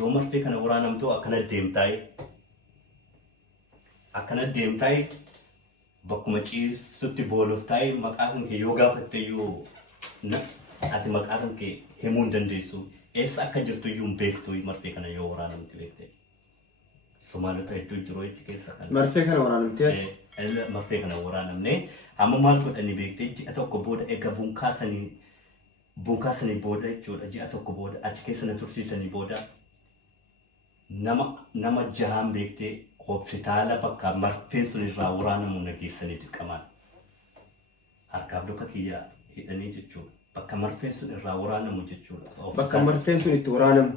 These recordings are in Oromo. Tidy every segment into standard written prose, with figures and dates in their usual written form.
yoo marfee kana waraanamtu akkana deemtaay bakkuma ciisutti booloftaay maqaa kan kee yoo gaafatte iyyuu ati maqaa kan kee himuu hin dandeessu. Eessa akka jirtu iyyuu hin beektu marfee kana yoo waraanamti beekte. Somaalota hedduu jiru jechi keessa kan. Marfee kana waraanamtee? Marfee kana waraanamne amma maal godhanii beekte ji'a tokko booda egaa bunkaasanii booda jechuudha ji'a tokko booda achi keessa na tursiisanii booda nama jahaan beektee hospitaala bakka marfeen sun irraa waraanamu na geessanii dirqamaan. Harkaaf luka kiyya hidhanii jechuudha. Bakka marfeen sun irraa waraanamu jechuudha. Bakka marfeen sun itti waraanamu?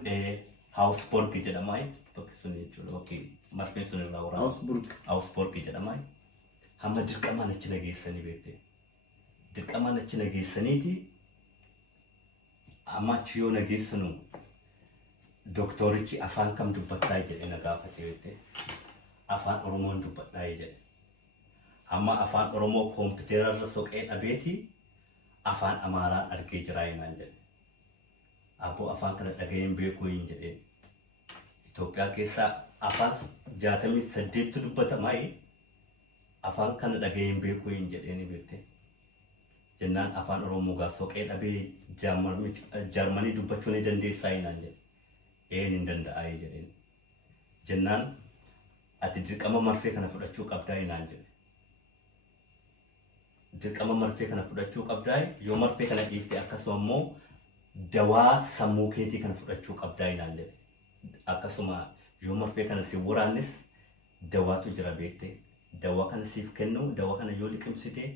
Haawusboorg jedhamaa bakki sun jechuudha. Bakki marfeen sun irraa waraanamu. Haawusboorg jedhamaa. Hamma dirqamaan achi na geessanii beektee. Dirqamaan achi na geessaniiti amma achi yoo na geessanu doktorichi afaan kam dubbattaa jedhee na gaafate beektee. Afaan Oromoon dubbadhaa jedhe. Amma afaan Oromoo kompiitararra soqee dhabeeti afaan Amaaraan argee jiraa hinaan jedhe. Abboo afaan kana dhaga'een beekuu hin jedheen. Itoophiyaa keessaa afaan 68 dubbatamaa afaan kana dhaga'een beekuu hin jedheen beekte. Jennaan afaan Oromoo gaa soqee dhabee Jaarmanii dubbachuu ni dandeessaa hinaan jedhe. Hin danda'aa jedheen. Jennaan ati dirqama marfee kana fudhachuu qabdaa hinaan jedhe. Dirqama marfee kana fudhachuu qabdaa yoo marfee kana dhiifte akkasuma immoo dawaa sammuu keetii kana fudhachuu qabdaa hinaan jedhe. Akkasuma yoo marfee kana si waraannes dawaatu jira beekte. Dawaa kana siif kennu dawaa kana yoo liqimsite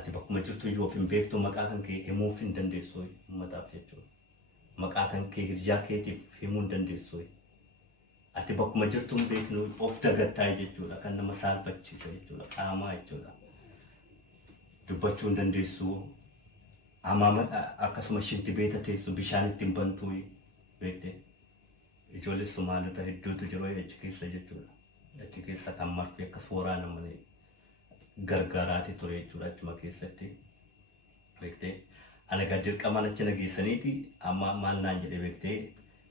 ati bakkuma jirtu yoo hin beektu maqaa kan kee himuuf hin dandeessu uummataaf jechuudha. Maqaa kan kee hiriyaa keetiif himuu hin dandeessu. Ati bakkuma jirtu hin beeknu of dagattaa jechuudha kan nama saalfachiisa jechuudha qaamaa jechuudha. Dubbachuu hin dandeessu. Akkasuma shinti beeta teessu bishaan ittiin bantuu beekte. Ijoollee Somaalota hedduutu jiru achi keessa jechuudha. Achi keessa kan marfee akkas waraanamanii gargaaraati ture jechuudha achuma keessatti beektee. Ana egaa dirqamaan achi na geessaniiti amma maal naan jedhe beektee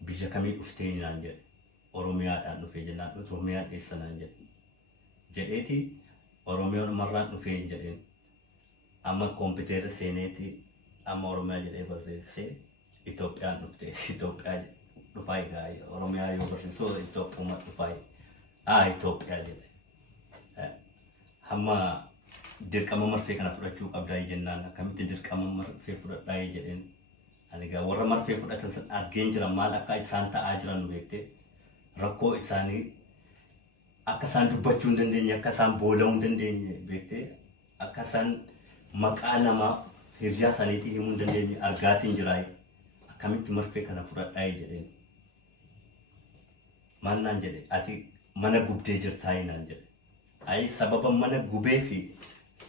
biyya kamii dhuftee naan jedhe. Oromiyaadhaan dhufee jennaan Oromiyaan eessa naan jedhe. Jedheeti Oromiyaan marraan dhufee hin jedheen. Amma kompiitara seeneeti amma Oromiyaa jedhee barreessee Itoophiyaan dhuftee Itoophiyaa dhufaa egaa Oromiyaa yoo barreessu Itoophiyaa dhufaa Itoophiyaa jedhe. Hamma dirqama marfee kana fudhachuu qabdaa jennaan akkamitti dirqama marfee fudhadhaa jedheen. Ani egaa warra marfee fudhatan san argeen jira maal akka isaan ta'aa jiran beektee. Rakkoo isaanii akka isaan dubbachuu hin dandeenye akka isaan boola'uu hin dandeenye beektee akka isaan maqaa namaa hiriyaa isaaniitii himuu hin dandeenye argaatiin jiraa akkamitti marfee kana fudhadhaa jedheen. Maal naan jedhe ati mana gubdee jirtaa naan jedhe. Sababa mana gubee fi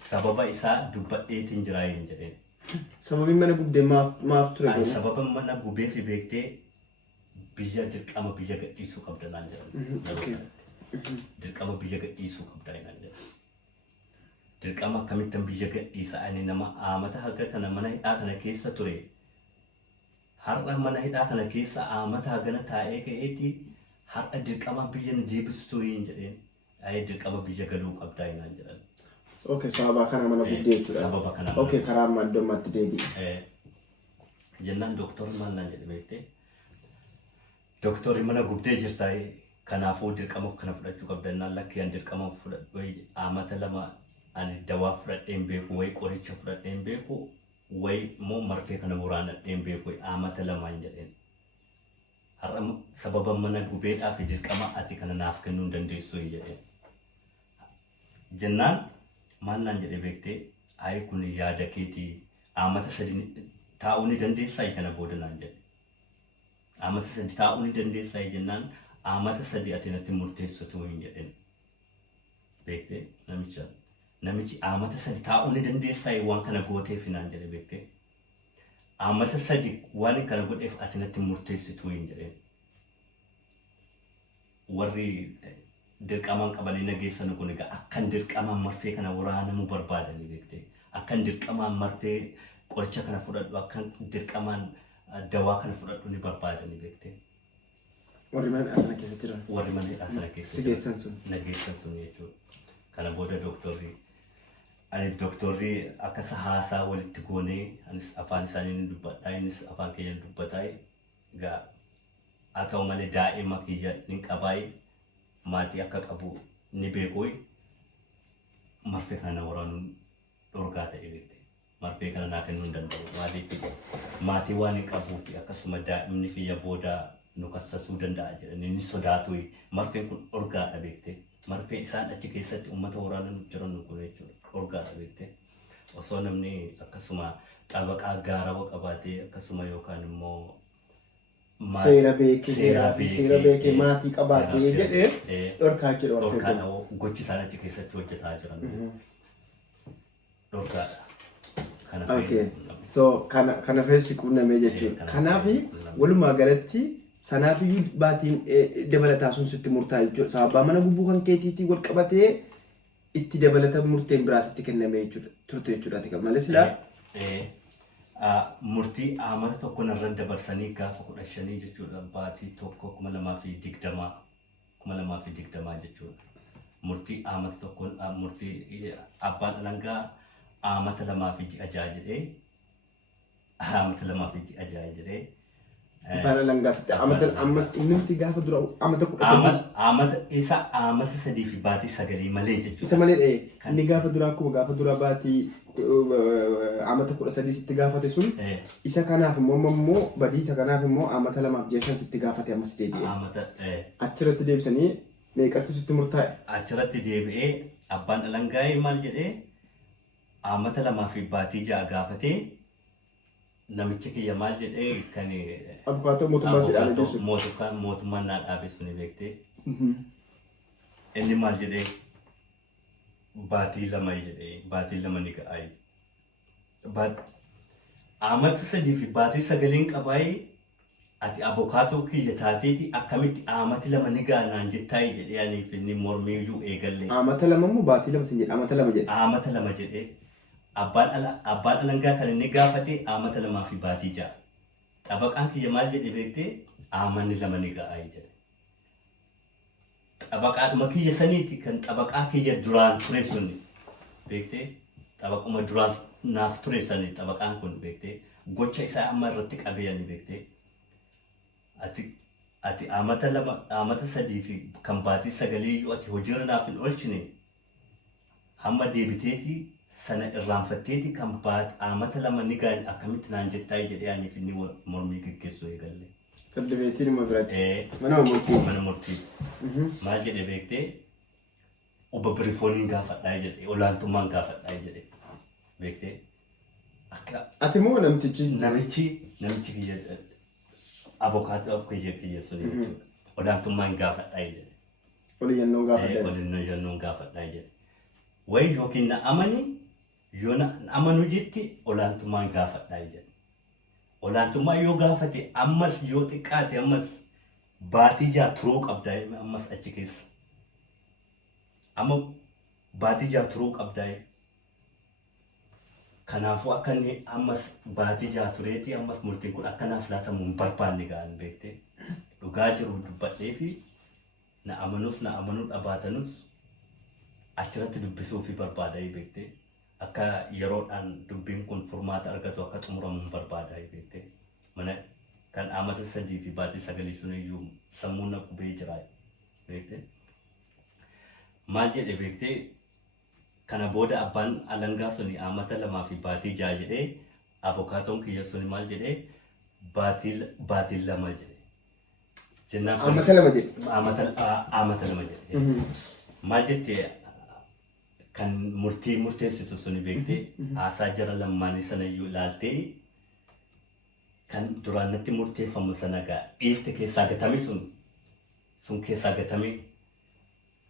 sababa isaa dubbadheetiin jiraa jedheen. Sababii mana gubdee maaf ture? Sababa mana gubee fi beektee biyya dirqama biyya gadhiisuu qabda naan jedhan. Dirqama biyya gadhiisuu qabda naan jedhan. Dirqama akkamittan biyya gadhiisa ani nama aamata haga kana mana hidhaa kana keessa ture. Har'a mana hidhaa kana keessa aamata hagana taa'ee ka'eeti har'a dirqama biyya na deebistuu hin jedheen. Dirqama biyya galuu qabda naan jedhan. Sababa kana mana gubdee jechuudha. Sababa kana. Karaa amma addummaatti deebi'e. Jennaan dooktorri maal naan jedhe beektee. Doktorri mana gubdee jirtaa kanaafuu dirqama kana fudhachuu qabda naan lakkeen dirqama fudhadhu aamata lama ani dawaa fudhadheen beeku way qoricha fudhadheen beeku way immoo marfee kana waraanadheen beeku aamata lamaan jedheen. Har'a sababa mana gubeedhaa fi dirqama ati kana naaf kennuu hin dandeessu jedheen. Jennaan maal naan jedhe beektee kun yaada keetii aamata 3 taa'uu ni dandeessaa kana booda naan jedhe. Aamata 3 taa'uu ni dandeessaa jennaan aamata 3 ati natti murteessitu hin jedheen. Beektee namichi aamata 3 taa'uu ni dandeessaa waan kana gooteef naan jedhe beektee. Aamata 3 waan kana godheef ati natti murteessitu hin jedheen. Warri dirqamaan qabanii nageessan kun egaa akkan dirqamaan marfee kana waraanamuu barbaadanii beektee. Akkan dirqamaan marfee qoricha kana fudhadhu akkan dirqamaan dawaa kana fudhadhu ni barbaadanii beektee. Warri mana asana keessa jiran. warri mana asana keessa Si geessan sun. nageessan sun jechuudha. Kana booda dooktorri aniif dooktorri akkas haasaa walitti goonee anis afaan isaanii ni dubbadhaa innis afaan keenya ni dubbataa egaa haa ta'u malee daa'ima kiyya ni qabaayee maatii akka qabu ni beekuu marfee kana waraanuun dhorgaa ta'e beekte marfee kana naa kennuu hin danda'u maaliif maatii waan hin qabuuf akkasuma daa'imni kiyya booda nu kassasuu danda'a jedhanii ni sodaatu marfeen kun dhorgaadha beekte marfee isaan achi keessatti uummata waraanan jiran kun jechuudha dhorgaadha beekte osoo namni akkasuma xabaqaa gaarawa qabaatee akkasuma yookaan immoo Seera beekee maatii qabaatee jedhee dhorkaa jira warfee kun. dhorkaadha gochi isaan achi keessatti hojjetaa jiran dhorkaadha. Okay. So kana feesi quunnamee jechuudha. Kanaaf walumaa galatti sanaafiyyuu baatiin dabalataa sun sitti murtaa'e jechuudha. Sababa mana gubbuu kan keetiitii wal qabatee itti dabalata murteen biraa sitti kennamee jechuudha. Turte jechuudha. Malee silaa murtii amata tokko narra dabarsanii gaafa 15 jechuudha. Baatii tokko 2020 jechuudha. Murtii amata tokko murtii abbaan alangaa amata 2 ji'a jedhee amata 2 ji'a jedhee Abbaan alangaa sitti ammas inni gaafa dura amata 13 amata isa amata 3 fi baatii 9 malee jechuudha. isa malee inni gaafa dura akkuma gaafa dura baatii amata 13 sitti gaafate sun isa kanaaf immoo badii isa kanaaf immoo amata 2 ji'a 5 sitti gaafate ammas deebi'ee amata achirratti deebisanii meeqatu sitti murtaa'e achirratti deebi'ee abbaan alangaa maal jedhee amata 2 fi baatii 6 gaafatee namichi kiyya maal jedhee kan abukaatoo mootummaa si dhaabe jechuudha. mootummaan naa dhaabe sun beektee inni maal jedhee baatii 2 jedhee baatii 2 ni ga'aayi. Amata 3 fi baatii 9 qabaayee ati abukaatoo kiyya taateeti akkamitti amati 2 ni gaanaan jettaayi jedhee aniif inni mormiyyuu eegallee. Amata 2 immoo baatii 2 sin jedhe amata 2 jedhe. Amata 2 jedhee. Abbaan alangaa kan inni gaafate amata 2 fi baatii 6. Xabaqaan kiyya maal jedhe beektee amanni 2 ni ga'aayi jedhe. Xabaqaadhuma kiyya saniiti kan xabaqaa kiyya duraan ture sun beektee xabaquma duraan naaf ture sani xabaqaan kun beektee gocha isaa amma irratti qabeeyani beektee ati amata 3 fi kan baatii 9 ati hojiirra naaf hin oolchine hamma deebiteeti sana irraanfatteeti kan amata 2 ni gaan akkamitti naan jettaayi jedhee aniif inni mormii gaggeessuu eegalle. Taldebeetiin immoo biratti. Mana murtii. Mana murtii. Maal jedhe beektee obbo Birifooniin gaafadhaa jedhe olaantummaan gaafadhaa jedhe beektee ati immoo namichi kiyya abukaatoo kiyya sun jechuudha olaantummaan gaafadhaa jedhe. Oliyyannoon gaafadhaa jedhe. Wayi yookiin na amani yoo na amanu jetti olaantummaan gaafadhaa jedhe. Olaantummaa yoo gaafate ammas yoo xiqqaate ammas baatii 6 turuu qabdaa ammas achi keessa. Amma baatii 6 turuu qabdaa. Kanaafuu akka inni ammas baatii 6 tureeti ammas murtiin kun akkanaaf laatamu hin barbaanne ga'an beektee dhugaa jiru dubbadhee fi na amanuu dhabaatanus achirratti dubbisuu fi barbaadaa beektee akka yeroodhaan dubbiin kun furmaata argatu akka xumuramu barbaadaa beektee mana kan amata 3 fi baatii 9 sun iyyuu sammuu na qubee jira beektee maal jedhe beektee kana booda abbaan alangaa suni amata 2 fi baatii 6 jedhee abukaatoon kiyya suni maal jedhee baatii 2 jedhe jennaan amata 2 jedhe amata 2 jedhe maal jettee kan murteessitu suni beektee haasaa jara lamaanii sana iyyuu ilaaltee kan duraanatti murteeffamu sana gaa dhiifte keessaa gatame sun keessaa gatame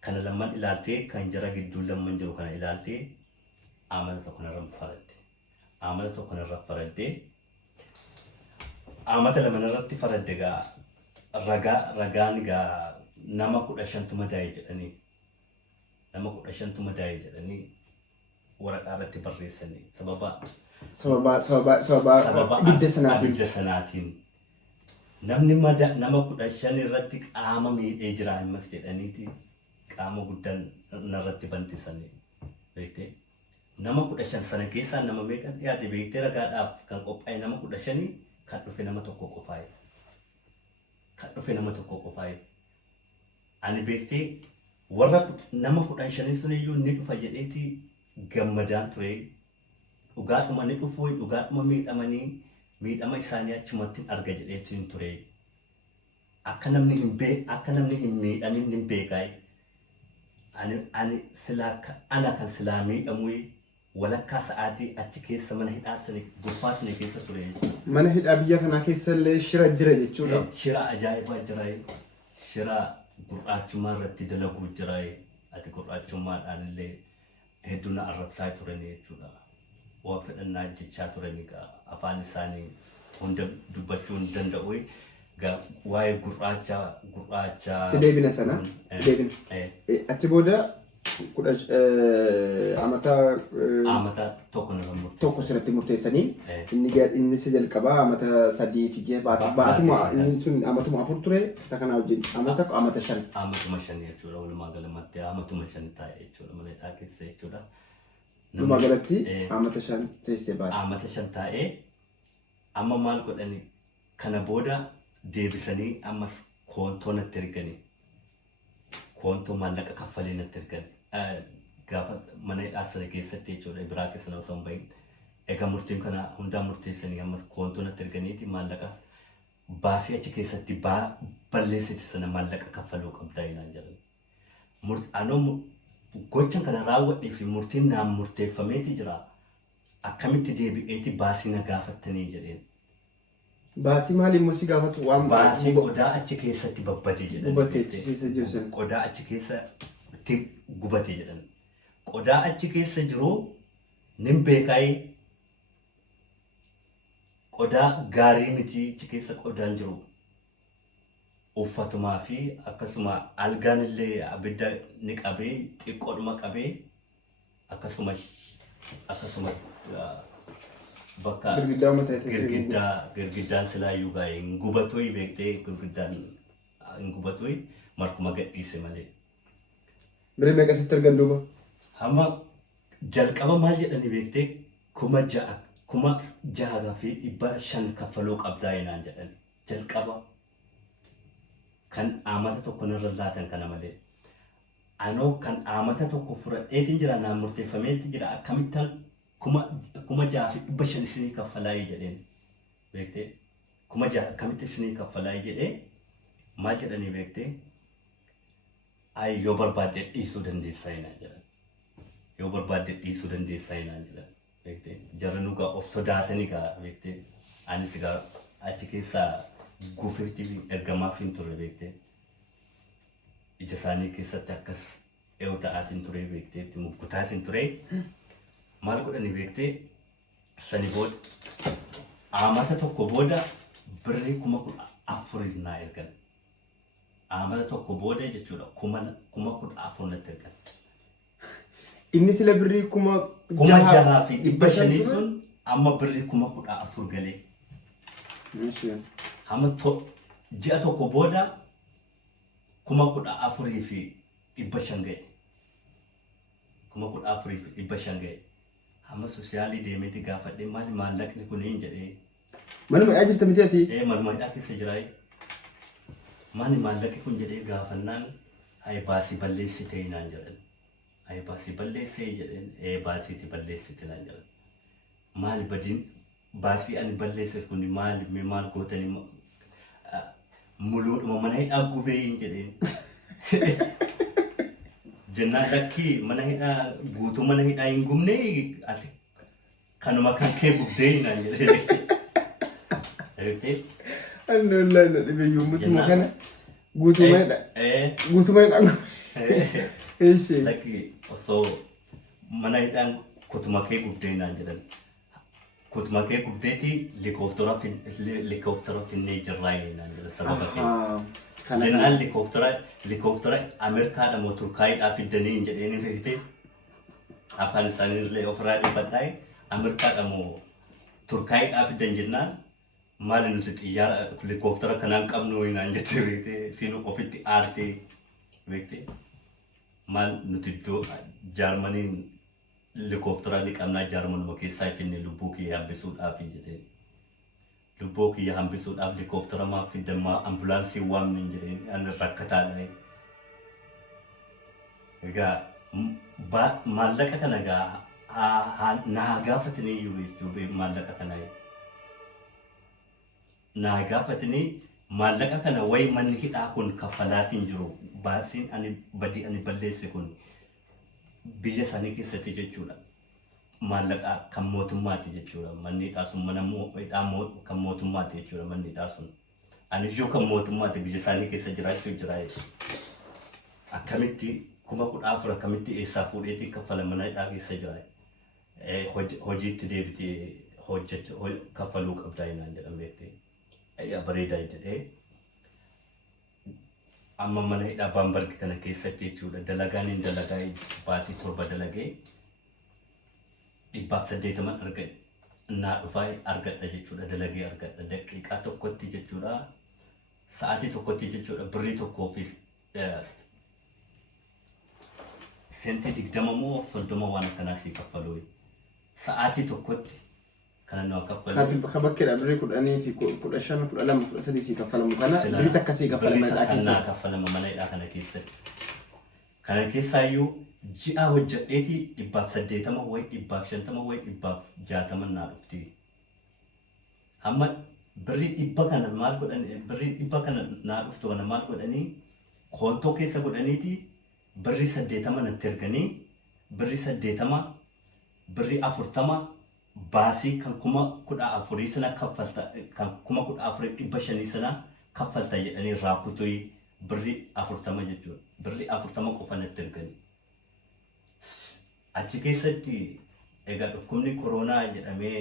kana lamaan ilaaltee kan jara gidduu lamaan jiru kana ilaaltee amala tokko narra faraddee amata 2 irratti faradde gaa ragaan gaa nama 15 madaa'e jedhanii nama 15 madaa'e jedhanii waraqaa irratti barreessanii sababa ibidda sanaatiin namni nama 15 irratti qaama miidhee jira ammas jedhaniiti qaama guddaan narratti bantisanii beektee nama 15 sana keessaa nama meeqa dhiyaate beektee ragaadhaaf kan qophaa'e nama 15 kan dhufe nama tokko qofaa'e ani beektee warra nama 15 sun iyyuu ni dhufa jedheeti gammadaan ture dhugaadhuma ni dhufu dhugaadhuma miidhama isaanii achumatti arga jedheetu hin ture akka namni hin miidhamin hin beekaay ani ana kan silaa miidhamu walakkaa sa'aatii achi keessa mana hidhaa sani gurfaasni keessa ture. Mana hidhaa biyya kanaa keessa illee shira jira jechuudha. Shira ajaa'ibaa jira. Shira gurraachummaa irratti dalaguu jira. Ati gurraachummaadhaan illee hedduu na arrabsaa turanii jechuudha. Waan fedhannaa jechaa turanii afaan isaanii hunda dubbachuu hin danda'u. Waa'ee gurraacha. Deebina sana. Achi booda amata tokko sirratti murteessanii inni si jalqabaa amata 3 fi baatuma inni sun amatuma 4 ture isa kana wajjin amata 5 amatuma 5 jechuudha walumaa galatti amatuma 5 taa'e jechuudha mana hidhaa keessa jechuudha walumaa galatti amata 5 teessee baate amata 5 taa'e amma maal godhani kana booda deebisanii ammas koontoo natti erganii koontoo maallaqa kaffalee natti erganii gaafa mana hidhaa sana keessatti jechuudha biraa keessa na osoo hin bahin egaa murtiin kana hundaa murteessanii ammas koontoo natti erganiiti maallaqa baasii achi keessatti balleessiti sana maallaqa kaffaluu qabdaa hinaan jedhan anoo gochan kana raawwadhee fi murtiin naan murteeffameeti jira akkamitti deebi'eeti baasii na gaafattanii jedheen. Baasii maali immoo si gaafatu waan baasii qodaa achi keessatti babbate jedhan qodaa achi keessatti gubate jedhan qodaa achi keessa jiru nin beekaay qodaa gaarii miti achi keessa qodaan jiru uffatumaa fi akkasuma algaan illee abidda ni qabee xiqqoodhuma qabee akkasuma bakka girgiddaan silaayyuu gaa'ee hin gubatoo beektee girgiddaan hin gubatoo markuma gadhiise malee. Birrii meeqa sitti argan duuba? Hamma jalqaba maal jedhani beektee 6,000 fi 500 kaffaluu qabdaa hinaan jedhan jalqaba kan amata tokko narra laatan kana malee. Anoo kan amata tokko fudhadheetiin jira naan murteeffameetti jira akkamittaan 6,000 fi 500 isinii kaffalaayee jedheen beektee 6,000 akkamitti isinii kaffalaayee jedhee maal jedhanii beektee yoo barbaadde dhiisuu dandeessaa hinaan jedhan yoo barbaadde dhiisuu dandeessaa hinaan jedhan beektee jarri nugaa of sodaatanii gaa beektee anis gaa achi keessaa guufeetti ergamaaf hin ture beektee ija isaanii keessatti akkas eewu ta'aatiin ture beektee itti muggutaatiin ture maal godhanii beektee sani booda amata tokko booda birrii 14,000 naa ergan amata tokko booda jechuudha 14,000 natti ergan. Inni sila birrii 6,000 fi 500 sun amma birrii 14,000 galee. Hamma ji'a tokko booda 14,000 fi 500 ga'e. 14,000 fi 500 ga'e. Hamma soosiyaalii deemeeti gaafadhee maali maallaqni kun hin jedhee. Manuma hidhaa jirta miti ati? Manuma hidhaa keessa jiraayee. Maali maallaqni kun jedhee gaafannaan baasii balleessitee naan jedhan. Baasii balleessee jedheen baasiiti balleessite naan jedhan. Maali badiin baasii ani balleesse kun maal gootanii muluudhuma mana hidhaa gubee hin jedheen. Jennaan lakkii mana hidhaa guutuu mana hidhaa hin gubne ati kanuma kan kee gubdee naan jedhee. Alhamdulillah na dhibe yommuu kana guutuma hidhaa. Eeshi. Lakkii osoo mana hidhaan kutuma kee gubdee naan jedhan. Kutuma kee gubdeeti likooftara finnee jirraa naan jedhan sababa kee. Jennaan likooftara Ameerikaadha moo Turkaayiidhaa fiddanii hin jedheen beektee afaan isaanii illee ofirraa dhibbadhaa Ameerikaadha moo Turkaayiidhaa fiddan jennaan maali nuti xiyyaara helikooftara kanaan qabnu hinaan jettee beektee siin ofitti aartee beektee maal nuti iddoo jaarmaniin helikooftara ni qabnaa jaarmanuma keessaa jennee lubbuu kiyya hambisuudhaaf jedhee lubbuu kiyya hambisuudhaaf helikooftara maaf fidammaa ambulaansii waamni hin jedheen ani rakkataadha. Egaa maallaqa kana egaa naa gaafatanii iyyuu jechuudha maallaqa kana naa gaafatanii maallaqa kana wayi manni hidhaa kun kaffalaatiin jiru baasiin ani badii ani balleesse kun biyya isaanii keessatti jechuudha maallaqa kan mootummaati jechuudha manni hidhaa sun mana hidhaa kan mootummaati jechuudha manni hidhaa sun ani iyyuu kan mootummaati biyya isaanii keessa jiraachuu jira akkamitti 14,000 akkamitti eessaa fuudheetii kaffala mana hidhaa keessa jira hojiitti deebitee hojjechuu kaffaluu qabdaa hinaan jedhameetti bareedaa jedhee amma mana hidhaa baambargi kana keessatti jechuudha dalagaan hin dalagaa baatii 7 dalagee 180 argadhe naa dhufaa argadha jechuudha dalagee argadha daqiiqaa tokkotti jechuudha sa'aatii tokkotti jechuudha birrii tokkoofi sentii 20 moo 30 waan akkanaa sii kaffaluu sa'aatii tokkotti kana nama kaffalu kan bakkeedha birrii 10 fi 15 12 13 sii kaffalamu kana birrii takkasii kaffalama dhaa keessatti kaffalama mana hidhaa kana keessatti kana keessaayyuu ji'a hojjedheeti 180 way 150 way 160 naa dhufti hamma birrii 100 kana maal godhanii birrii 100 kana naa dhuftu kana maal godhanii koontoo keessa godhaniiti birrii 80 natti erganii birrii 80 birrii 40 baasii kan 14,000 sana kaffalta kan 14,500 sana kaffalta jedhanii raakutuu birrii 40 jechuudha birrii 40 qofa natti erganii achi keessatti egaa dhukkubni koronaa jedhamee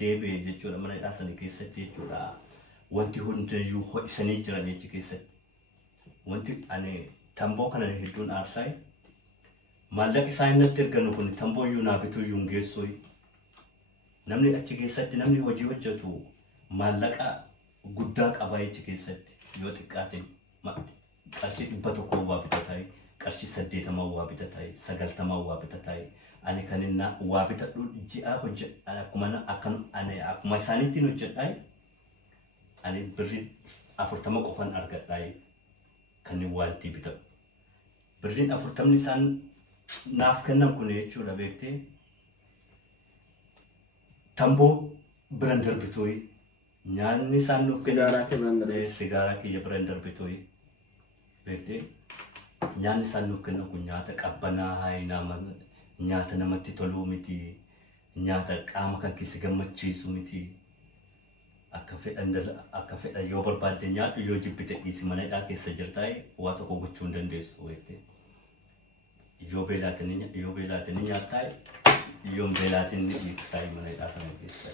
deebi'e jechuudha mana hidhaa sana keessatti jechuudha wanti hundayyuu ho'isanii jiran achi keessatti wanti ani tamboo kana hedduun aarsaa maallaqa isaan natti erganu kun tamboo iyyuu naa bituu iyyuu hin geessuu namni achi keessatti namni hojii hojjetu maallaqa guddaa qaba achi keessatti yoo xiqqaate qarshii 100 waa bitataa qarshii 80 waa bitataa 90 waa bitataa ani kaninna waa bitadhu ji'a hojjedha akkuma isaaniittiin hojjedhaa ani birrii 40 qofan argadhaa kanneen waanti bitadhu birriin 40 isaan naaf kennan kun jechuudha beektee tamboo biran darbitoo nyaanni isaan nuuf kennan sigaaraa kiyya biran darbitoo beektee nyaanni isaan nuuf kennan kun nyaata qabbanaa nyaata namatti toluu miti nyaata qaama kan keessa gammachiisu miti akka fedhan yoo barbaadde nyaadhu yoo jibbite dhiisi mana hidhaa keessa jirtaa waa tokko gochuu hin dandeessu beektee yoo beelaatiin nyaattaa yoom beelaatiin dhiiftaa mana hidhaa kana keessa.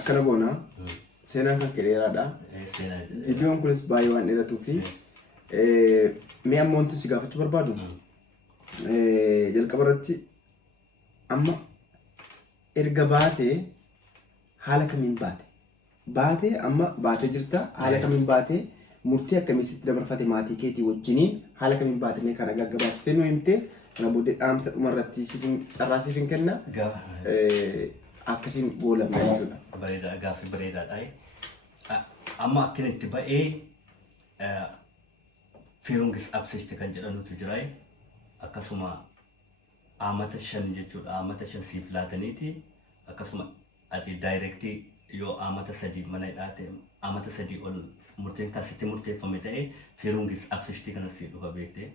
Akkana goona seenaan kan dheeraadha. Viidiyoon kunis baay'ee waan dheeratuu fi mi'a moontu si gaafachuu barbaadu. Jalqaba irratti amma erga baatee haala kamiin baate? Baatee amma baatee jirta haala kamiin baatee murtii akkamitti dabarfate maatii keetii wajjiniin haala kamiin baate mee kana gaggabaatee nuu himtee kana booddee dhaamsa dhumarratti carraa siif hin kenna akkasiin goolamna jechuudha. Bareedaa gaaffii bareedaadha. Amma akkina itti ba'ee fiirungis absisti kan jedhanutu jira akkasuma amata 5 jechuudha amata 5 siif laataniiti akkasuma ati daayirektii yoo amata 3 mana hidhaate amata 3 ol murteen kan sitti murteeffame ta'e fiirungis absisti kana si dhufa beektee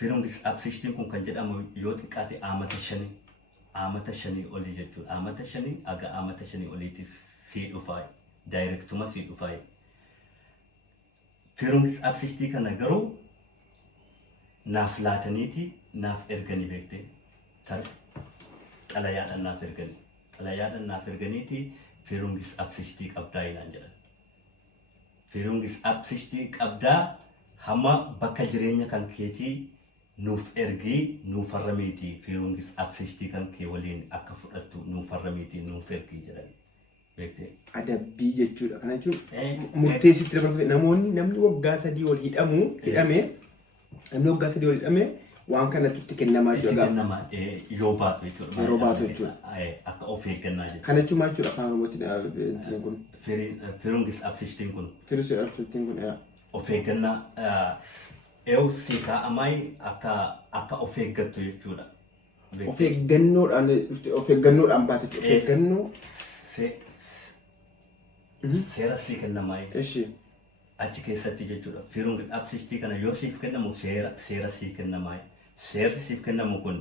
fiirungis absistiin kun kan jedhamu yoo xiqqaate amata 5 olii jechuudha amata 5 aga amata 5 oliitti si dhufa daayirektuma si dhufa fiirungis absistii kana garuu naaf laataniiti naaf erganii beektee xalayaadhaan naaf erganiiti fiirungis absistii qabdaa inaan jedhan fiirungis absistii qabdaa hamma bakka jireenya kan keetii nuuf ergii nuuf harramiiti fiirungis absistii kan kee waliin akka fudhattu nuuf harramiiti nuuf ergii jedhan beektee. Adabbii jechuudha. Kana jechuun murteessitti dabalfate namni waggaa 3 ol hidhame namni waggaa 3 ol hidhame waan kanatti itti kennamaa Itti kennamaa yoo baatu jechuudha. Yeroo baatu jechuudha. Akka of eeggannaa jechuudha. Kana jechuun maal jechuudha afaan Oromootiin kun? Firungis absishtiin kun. Firungis absishtiin kun of eeggannaa si kaa'amaayi akka of eeggattu jechuudha. Of eeggannoodhaan baate of eeggannoo. Seera sii kennamaayi. Achi keessatti jechuudha. Firungi absishtii kana yoo siif kennamu seera sii kennamaayi. Seerri siif kennamu kun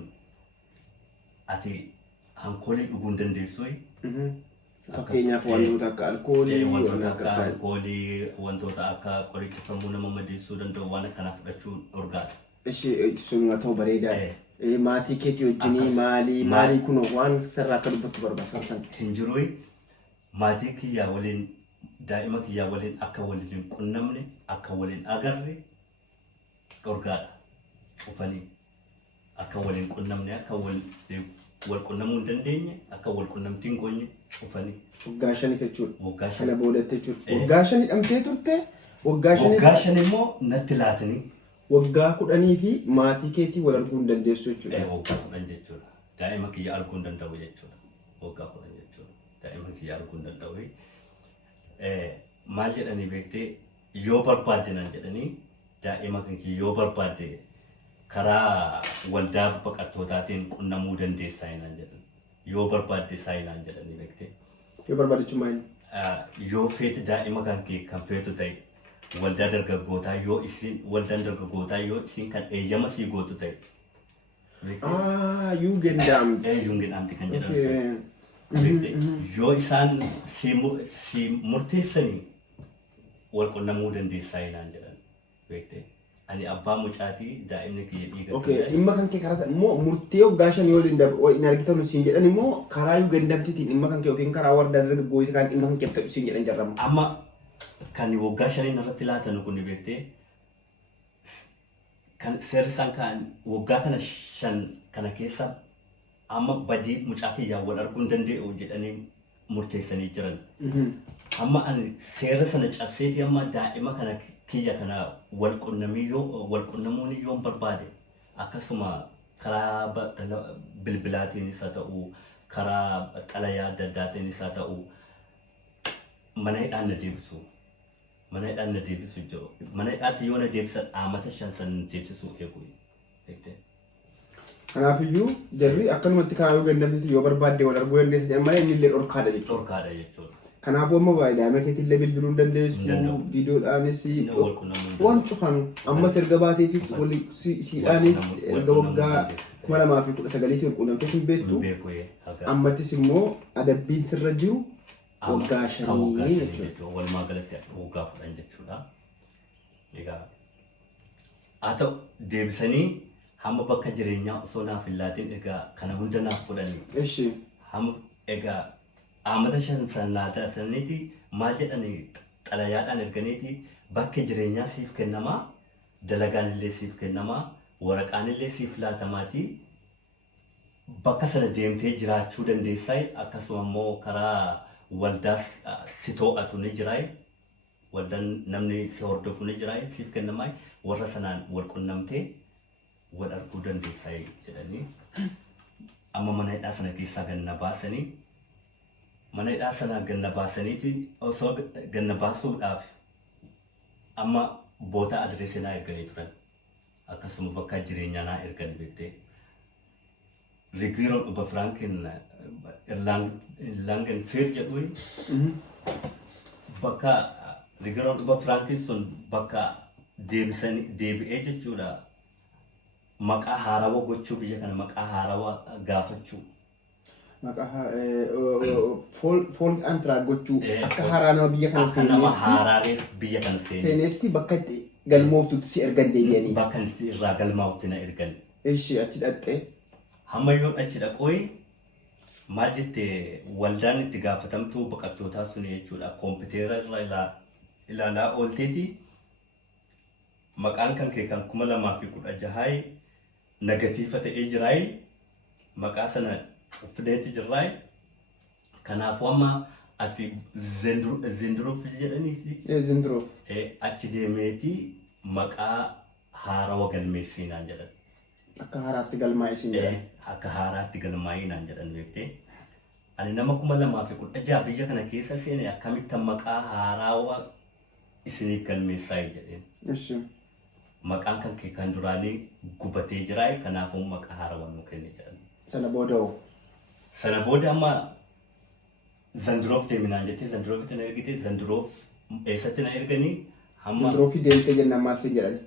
ati hankoolii dhuguu hin dandeessu. Fakkeenyaaf wantoota akka alkoolii, wantoota akka qoricha sammuu nama madeessuu danda'u waan akkanaa fudhachuun dhorgaadha. Sun ta'u bareedaadha. Maatii keetii wajjinii maalii kun waan sirraa akka dubbattu barbaachisan. Hin jiru maatii kiyyaa waliin daa'ima kiyyaa waliin akka waliin hin qunnamne akka waliin agarre dhorgaadha. Cufanii akka waliin qunnamne akka wal qunnamuu hin dandeenye akka wal qunnamtiin goonye cufanii. Waggaa 5 jechuudha. Kana boodatti jechuudha. Waggaa 5 hidhamtee turte. Waggaa 5 immoo natti laatanii. Waggaa 10 fi maatii keetii wal arguu hin dandeessu jechuudha. Waggaa 10 jechuudha. Daa'ima kiyya arguu hin danda'u jechuudha. Waggaa 10 jechuudha. Daa'ima kiyya arguu hin danda'u. Maal jedhanii beektee yoo barbaadde nan jedhanii daa'ima kiyya yoo barbaadde karaa waldaa baqattootaatiin qunnamuu dandeessaa hinaan jedhan. Yoo barbaadde isaa hinaan jedhanii beektee. Yoo barbaadde chumaan. Yoo feete daa'ima kan feetu ta'e waldaa dargaggootaa yoo isin kan eeyyama sii gootu ta'e. Yuungendaamti kan jedhamu. Yoo isaan si murteessanii wal qunnamuu dandeessaa hinaan jedhan beektee. Ani abbaa mucaatii daa'imni kiyya dhiiga. Okay, dhimma kan kee karaa immoo murtee waggaa 5 yoo hin argitamu siin jedhan immoo karaa yuugandamtiitiin dhimma kan kee yookiin karaa wardaa dargaggootaa kan dhimma kan kee ta'u siin jedhan jarramu. Amma kan waggaa 5 irratti laatan kun beektee kan seerri isaan kan waggaa kana 5 kana keessa amma badii mucaa kiyyaa wal arguu hin danda'u jedhanii murteessanii jiran. Amma ani seera sana cabseeti amma daa'ima kana kiyya kana wal qunnamuun yoo barbaade akkasuma karaa bilbilaatiinis haa ta'u karaa xalayaa adda addaatiinis haa ta'u mana hidhaan na deebisu. Mana hidhaan na deebisu jiru. Mana hidhaatti yoo na deebisan amata 5 san deebisu eegu. Kanaafiyyuu jarri akkanumatti karaa yuugandamtiitiin yoo barbaadde wal arguu dandeessan malee inni illee dhorkaadha jechuudha. Kanaafuu amma daa'ima keetii illee bilbiluu hin dandeessu. Viidiyoodhaanis waan cufan ammas erga baateefis siidhaanis erga waggaa 2019 wal quunnamtee hin beektu. Ammattis immoo adabbiin sirra jiru waggaa 5 jechuudha. Walumaa galatti waggaa 10 jechuudha. Egaa haa ta'u deebisanii hamma bakka jireenyaa osoo naaf hin laatiin egaa kana hunda naaf godhanii. Egaa amata 5 san laata saniiti maal jedhanii xalayaadhaan erganiiti bakki jireenyaa siif kennamaa dalagaan illee siif kennamaa waraqaan illee siif laatamaati bakka sana deemtee jiraachuu dandeessaa akkasuma immoo karaa waldaas si to'atu ni jiraa waldaan namni si hordofu ni jiraa siif kennamaa warra sanaan wal qunnamtee wal arguu dandeessaa jedhanii amma mana hidhaa sana keessaa ganna baasanii. Mana hidhaa sana ganna baasaniiti osoo ganna baasuudhaaf amma boota adreesii naa erganii turan akkasuma bakka jireenyaa naa ergan beektee Rigiroon Uba Frankin Langen Feer jedhu bakka Rigiroon Uba Frankin sun bakka deebi'ee jechuudha maqaa haarawaa gochuu biyya kana maqaa haarawaa gaafachuu. Maqaa fool antiraa gochuu akka haaraa nama biyya kana seeneetti. Nama haaraalee biyya kana seeneetti bakka galmooftutti si ergan deebi'anii. Bakka irraa galmaa'utti na ergan. Ishii achi dhaqxee. Hamma yoo achi dhaqooyi maal jettee waldaan itti gaafatamtuu baqattootaa sun jechuudha koompiteera irraa ilaalaa oolteeti maqaan kan kee kan 2016 negatiifa ta'ee jiraayi maqaa sana fideetti jiraayi kanaafuu amma ati zinduruuf jedhanii Zinduruuf. achi deemeeti maqaa haarawa galmeessinaan jedhan. Akka haaraatti galmaa isin jedhan. Akka haaraatti galmaa'inaan jedhan beektee. Ani nama 2016 biyya kana keessa seene akkamittan maqaa haarawaa isiniif galmeessaa jedheen. Maqaan kan duraanii gubatee jira kanaafuu maqaa haarawaa nuu kenne jedhan. Sana booda amma Zandroof deeminaan jettee Zandroof na ergite Zandroof eessatti na erganii hamma Zandroofi deemtee jennaan maal sin jedhan?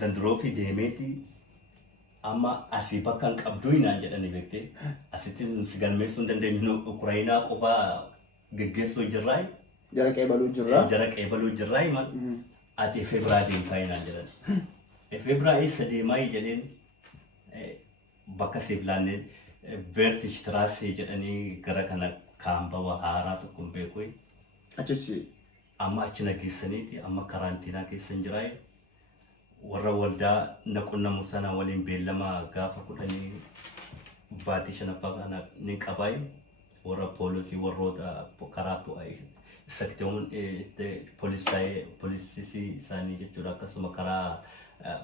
Zandroofi deemeeti amma asii bakka hin qabduu naan jedhanii beektee asitti si galmeessuu hin dandeenyu Ukraayinaa qofaa geggeessuu jirraa jara qeebaluu jirraa maal ati Efebiraa deemtaa naan jedhan. Efebiraa eessa deemaa jedheen bakka siif laannee Vertish Traasee jedhanii gara kana kaambawa haaraa tokko hin beeku. Achis amma achi nageessaniiti amma karantiinaa keessan jiraa warra waldaa naqunnamu sana waliin beellama gaafa 10 baatii 5ffaa kana ni qabaay warra poolisii warroota karaa sakteewwan poolisii isaanii jechuudha akkasuma karaa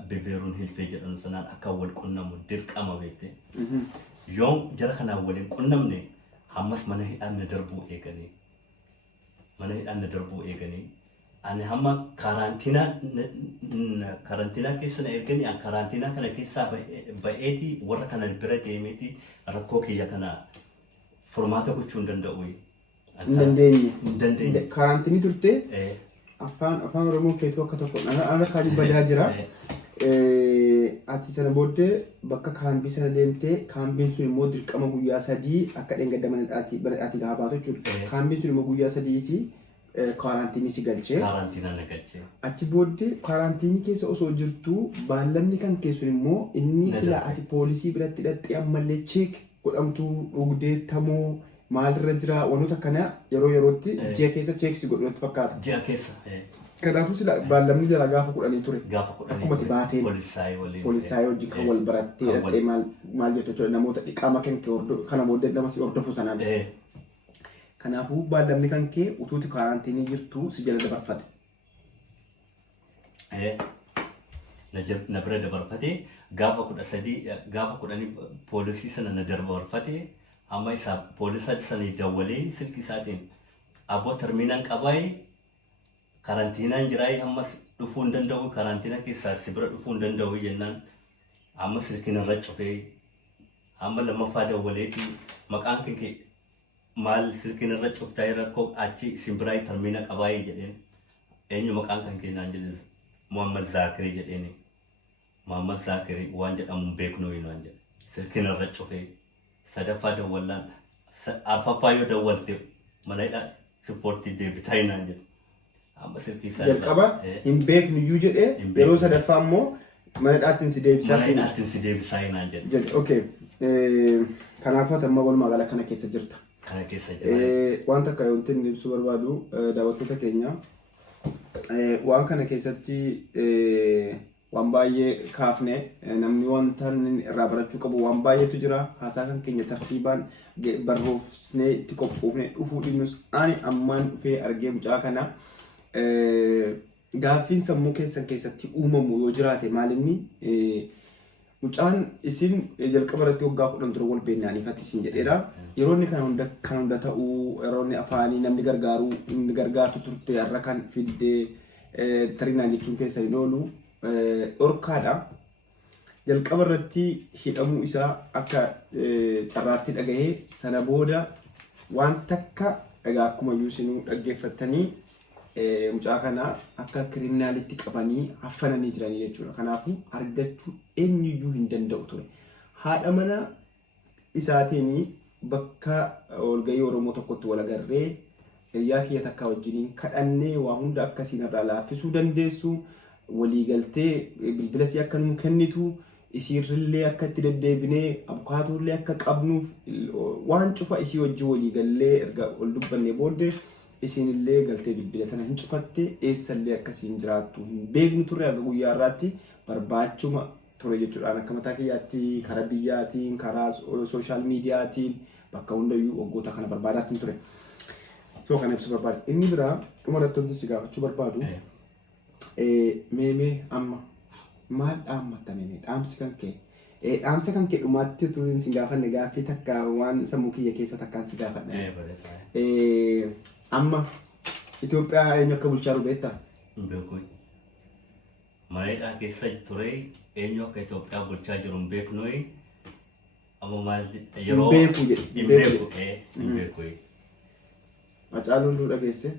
bebeeruun hilfee jedhamu sanaan akka wal qunnamu dirqama beekte. Yoom jara kanaan waliin qunnamne hammas mana hidhaan na darbuu eeganii ani hamma karantiinaa keessa na erganii an karantiinaa kana keessaa ba'eeti warra kana bira deemeeti rakkoo kiyya kana furmaata gochuu hin danda'u. Hin dandeenye. Karantiinii turte afaan Oromoo keetuu akka tokko ana kaanii badaa jira. Ati sana booddee bakka kaambii sana deemtee kaambiin sun immoo dirqama guyyaa 3 akka dheengadda mana dhaatii gaafa baatu jechuudha. Kaambiin sun immoo guyyaa 3 fi karantiinii si galchee. Karantiinaa na galchee. Achi booddee karantiinii keessa osoo jirtu baallamni kan keessun immoo inni sila ati poolisii biratti hidhattee ammallee cheek godhamtuu dhugdeettamoo maalirra jira wantoota kana yerootti ji'a keessa cheeksi godhatu fakkaata. Ji'a keessa. Kanaafuu sila baallamni jala gaafa 10 ture. Gaafa 10. Akkumatti baatee poolisaayii hojii kan wal barattee hidhattee maal jettu jechuudha namoota dhiqaama kan kee kana booddee nama si hordofu sanaan. Kanaafuu baallamni kan kee utuuti karantiinii jirtu si jala dabarfate. Na bira dabarfate gaafa 10 poolisii sana na dabarfate amma isaa poolisa sana dawwalee silkii isaatiin aboo terminaan qabaayee karantiinaan jiraayee ammas dhufuu hin danda'u karantiina keessaa si bira dhufuu hin danda'u jennaan amma silkiin irra cufee amma lammaffaa dawwaleeti maqaan kee maal silkiin irra cuftaa rakkoo achi isin biraa termiina qabaayee jedheen eenyu maqaan kan kennaan jedhe Muhammad Zaakiri jedheen Muhammad Zaakiri waan jedhamu beeknuu hin waan jedhe silkiin irra cufee sadaffaa dawwalaan arfaffaa yoo dawwalte mana hidhaa sipoortii deebitaa hinaan jedhe amma silkii isaa jalqaba hin beeknu iyyuu jedhee yeroo sadaffaa immoo mana hidhaattiin si deebisaa hinaan jedhe. Okay. Kanaafuu ati amma walumaa gala kana keessa jirta. Kana keessa jira. Waan takka yoo inni ibsuu barbaadu daawwattoota keenya waan kana keessatti waan baay'ee kaafne namni wanta irraa barachuu qabu waan baay'eetu jira. Haasaa kan keenya tartiibaan barreessnee itti qophoofne dhufuu dhinnus ani ammaan dhufee argee mucaa kana gaaffiin sammuu keessan keessatti uumamu yoo jiraate maalinni mucaan isin jalqaba irratti waggaa 10 dura wal beeknaanii fattisin jedheera. Yeroo inni kana hunda ta'uu yeroo inni afaanii namni gargaartu turte har'a kan fiddee tarinaan jechuun keessa hin oolu dhorkaadha. Jalqaba irratti hidhamuu isaa akka carraatti dhagahee sana booda waan takka egaa akkuma iyyuu isinuu dhaggeeffattanii mucaa kana akka kiriminaalitti qabanii haffananii jiranii jechuudha. Kanaafuu argachuu eenyuyyuu hin danda'u ture. Haadha mana isaatiin bakka walgahii Oromoo tokkotti wal agarree hiriyaa kiyya takka wajjiniin kadhannee waa hunda akkasiin irraa laaffisuu dandeessu waliigaltee bilbila isii akka nuu kennitu isiirrillee akka itti deddeebinee abukaatoollee akka qabnuuf waan cufa isii wajjin waliigallee erga ol dubbannee booddee isinillee galtee bilbila sana hin cufatte eessallee akkasiin jiraattu hin beeknu turre aga guyyaa irraatti barbaachuma ture jechuudhaan akka mataa kiyyaatti karaa biyyaatiin karaa sooshaal miidiyaatiin bakka hundayyuu waggoota kana barbaadaatiin ture. So kan ibsu barbaadu. Inni biraa dhumarratti wanti si gaafachuu barbaadu meemee amma maal dhaammatta meemee dhaamsi kan kee dhaamsa kan kee dhumaatti utuu si gaafanne gaaffii takka waan sammuu kiyya keessa takkaan si gaafadha. Amma Itoophiyaa eenyu akka bulchaa jiru beektaa? Hin beeku. Mana keessa ture eenyu akka Itoophiyaa bulchaa jiru hin beeknu. Amma maal yeroo hin beeku. Hacaaluun du'uu dhageesse?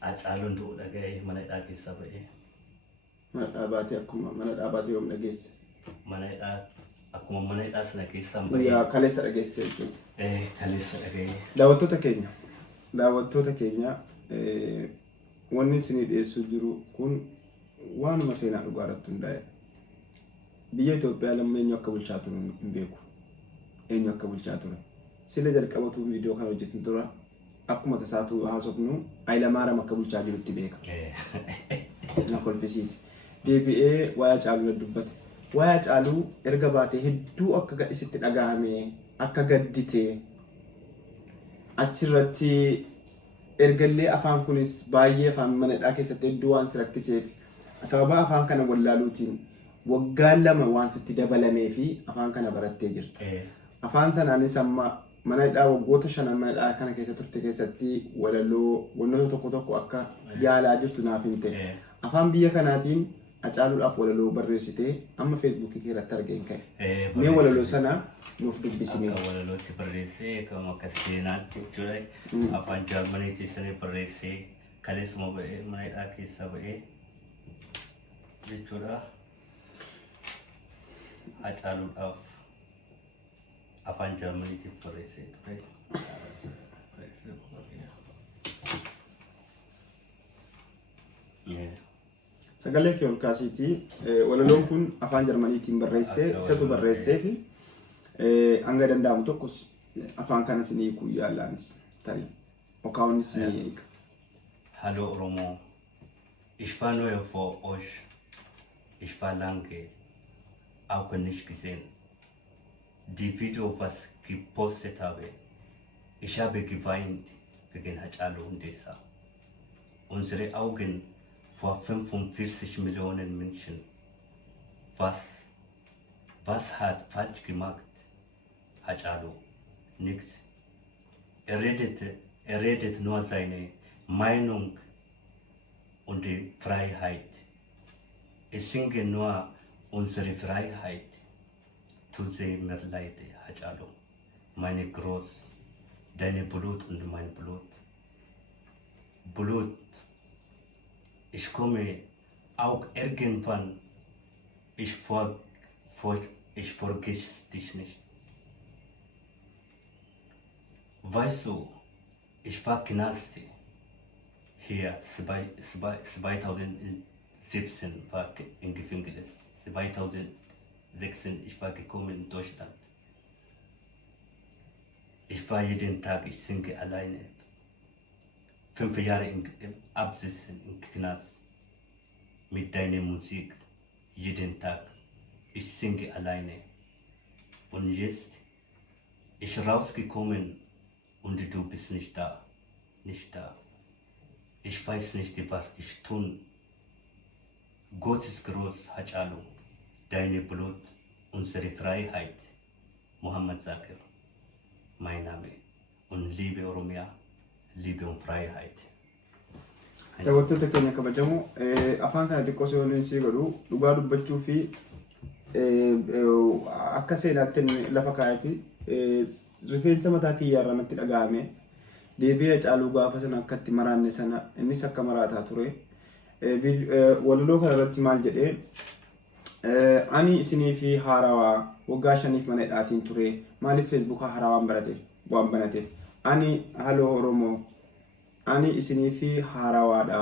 Hacaaluun du'uu dhaga'ee mana keessa ba'ee. Mana dhaabaatee akkuma mana dhaabaatee yoom dhageesse? Akkuma mana sana keessa hin ba'ee. Kaleessa dhageesse jechuudha. Kaleessa dhaga'ee. Daawwattoota keenya wanni isinii dhiyeessuu jiru kun waanuma seenaa dhugaa irratti hundaa'e. Biyya Itoophiyaa lamma eenyu akka bulchaa ture hin beeku. Eenyu akka bulchaa ture. Sila jalqabatu viidiyoo kan hojjetin dura akkuma tasaatu haasofnu Hayilamaariyaam akka bulchaa jirutti beeka. Na kolfisiise. Deebi'ee waa'ee Hacaaluu dubbate. Waa'ee Hacaaluu erga baatee hedduu akka gadhisitti dhagahame akka gaddite achirratti ergallee afaan kunis baay'ee afaan manadhaa keessatti hedduu waan si rakkiseef sababa afaan kana wallaaluutiin waggaa 2 waan sitti dabalamee fi afaan kana barattee jirta. Afaan sanaanis amma manadhaa waggoota 5 manadhaa kana keessa turte keessatti walaloo wantoota tokko tokko akka yaalaa jirtu naaf himte. Afaan biyya kanaatiin Hacaaluudhaaf walaloo barreessitee amma feesbuukii irratti argeen ka'e. Mee walaloo sana nuuf dubbisime. Akka walalootti barreessee akkama akka seenaatti jechuudha. Afaan Jaarmaniitiin sana barreessee kaleessuma ba'ee manadhaa keessa ba'ee jechuudha. Hacaaluudhaaf afaan Jaarmaniitiin barreessee ture. Sagalee kee ol kaasiitii walaloon kun afaan Jarmaniitiin barreessee isatu barreessee fi hanga danda'amu tokkos afaan kana sinii kuyyaalaanis tarii okaawwanni sinii eega. Hallo Oromoo, ich war neu vor euch, ich war lange auch nicht gesehen. Die Video, was gepostet habe, ich habe geweint wegen Hacaaluu Hundeessaa. Unsere Augen vor 45 Millionen Menschen. Was hat falsch gemacht? Hacaaluu? Nichts. Er redet nur seine Meinung und die Freiheit. Ich singe nur unsere Freiheit. Tut sehr mir leid, Hacaaluu. Meine Groß, deine Blut und mein Blut. Blut. Ich komme auch irgendwann. Ich vergesse dich nicht. Weißt du, ich war Knast hier 2017 war im Gefängnis. 2016 ich war gekommen in Deutschland. Ich war jeden Tag, ich singe alleine. 5 Jahre im Absitzen im Knast mit deiner Musik jeden Tag. Ich singe alleine. Und jetzt ich rausgekommen und du bist nicht da. Nicht da. Ich weiß nicht, was ich tun. Gott ist groß, Hacaaluu. Deine Blut, unsere Freiheit. Mohammed Zakir, mein Name. Und liebe Oromia, Liebe und Freiheit. Daawwattoota keenya kabajamoo afaan kana xiqqoo seenuun si godhu dhugaa dubbachuu fi akka seenaatti lafa kaa'ee fi rifeensa mataa kiyyaarraa natti dhaga'ame deebi'ee Hacaaluu gaafa sana akkatti maraanne sana innis akka maraataa ture. Walaloo kana irratti maal jedhee ani isinii fi haarawaa waggaa 5 mana hidhaatiin ture maaliif feesbuukaa haarawaan waan banateef ani haloo Oromoo ani isinii fi haarawaadha.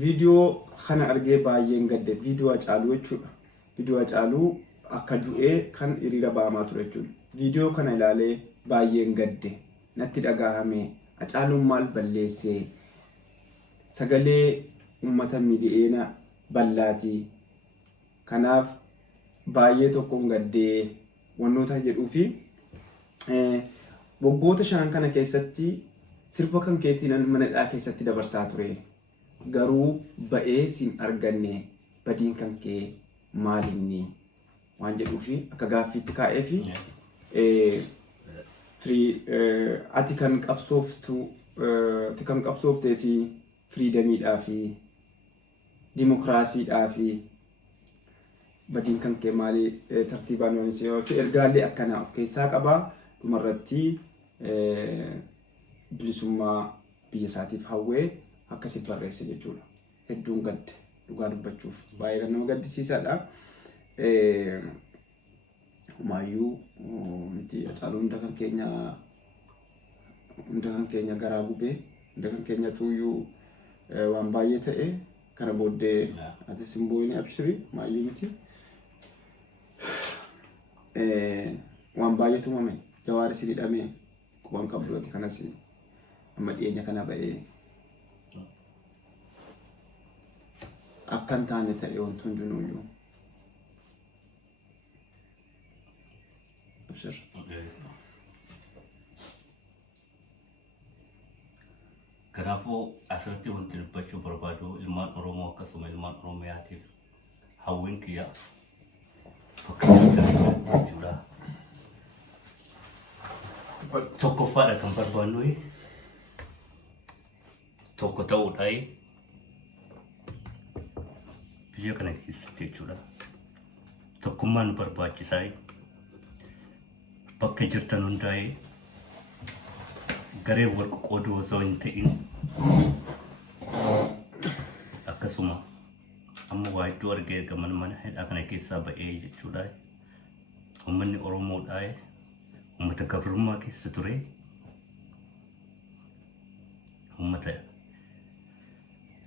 Viidiyoo kana argee baay'een gadde. Viidiyoo Hacaaluu jechuudha. Viidiyoo Hacaaluu akka du'ee kan hiriira ba'amaa ture jechuudha. Viidiyoo kana ilaalee baay'een gadde. Natti dhagahame. Hacaaluun maal balleessee? Sagalee uummata miidiyeenaa bal'aatii. Kanaaf baay'ee tokkoon gaddee wantoota jedhuu fi waggoota 5 kana keessatti sirba kan keetiin manadhaa keessatti dabarsaa ture garuu ba'ee siin arganne badiin kan kee maalinni waan jedhuufi akka gaaffiitti kaa'ee fi ati kan qabsooftee fi firiidamiidhaa fi dimokiraasiidhaa fi badiin kan kee maalii tartiibaan si ergaallee akkanaa of keessaa qabaa dhumarratti bilisummaa biyya isaatiif hawwee akkasitti barreesse jechuudha. Hedduun gadde dhugaa dubbachuuf baay'ee kan nama gaddisiisaadha. Maayyuu miti Hacaaluu hunda kan keenya garaa gubee hunda kan keenya tuuyyuu waan baay'ee ta'e kana booddee ati simbooni abshirii maayyuu miti waan baay'ee tumame Jawaar si hidhamee quban qabdooti kanas amma dhiyeenya kana ba'ee akkan taane ta'e wanti hundinuuyyuu abshir. Kanaafuu asirratti wanti dubbachuu barbaadu ilmaan Oromoo akkasuma ilmaan Oromiyaatiif hawwiin kiyya bakka jirtan jechuudha. Tokkoffaadha kan barbaannu tokko ta'uudhaan biyya kana keessatti jechuudha. Tokkummaan barbaachisaa bakka jirtan hundaa'ee garee wal qoqqooduu osoo hin ta'in akkasuma amma waa iddoo argee gaman mana hidhaa kana keessaa ba'ee jechuudha. Uummanni Oromoodhaa uummata gabrummaa keessa ture. Uummata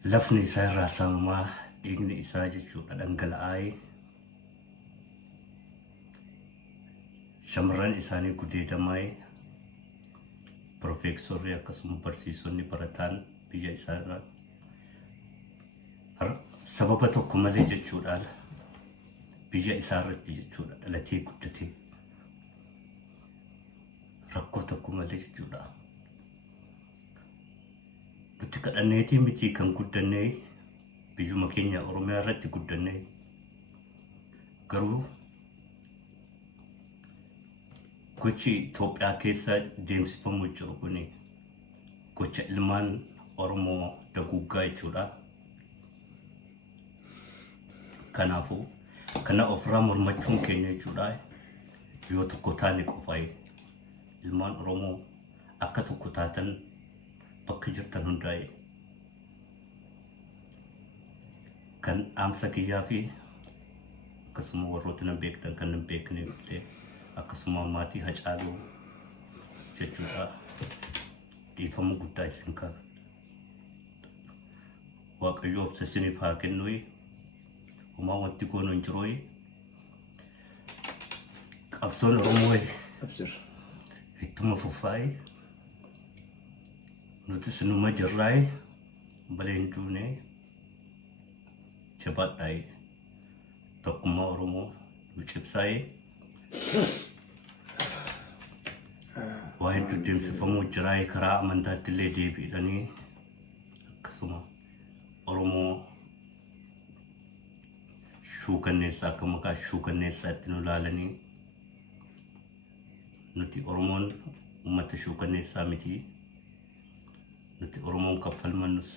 lafni isaa irraa saamamaa dhiigni isaa jechuudha dhangala'aa shamarran isaanii gudeedamaa Profeesorri akkasuma barsiisonni barataan biyya isaarraa sababa tokko malee jechuudhaan biyya isaarratti jechuudha dhalatee guddatee rakkoo tokko malee jechuudha. Nuti kadhanneetii miti kan guddannee biyyuma keenya Oromiyaa irratti guddannee garuu gochi Itoophiyaa keessa deemsifamu jiru kun gocha ilmaan Oromoo daguggaa jechuudha. Kanaafuu kana ofirraa mormachuun keenya jechuudha. Yoo tokko taane qofaa ilmaan Oromoo akka tokko taatan bakka jirtan hundaa'e kan dhaamsa kiyyaa fi akkasuma warroota nan beektan kan nan beekneef akkasuma maatii Hacaaluu jechuudha. Dhiifama guddaa isin qaba. Waaqayyo obsesiniif haa kennu. Homaa wanti goonu hin jiru. Qabsoon Oromoo ittuma fufaa. Nuti sinuma jirraa baleen duunee jabaadhaa. Tokkummaa Oromoo nu cibsaa. Waa hedduu deemsifamuu jiraa karaa amantaatti illee deebiidhanii akkasuma Oromoo shuukanneessaa akka maqaa shuukanneessaatti nu laalanii nuti Oromoon uummata shuukanneessaa miti. Nuti Oromoon kaffalmannus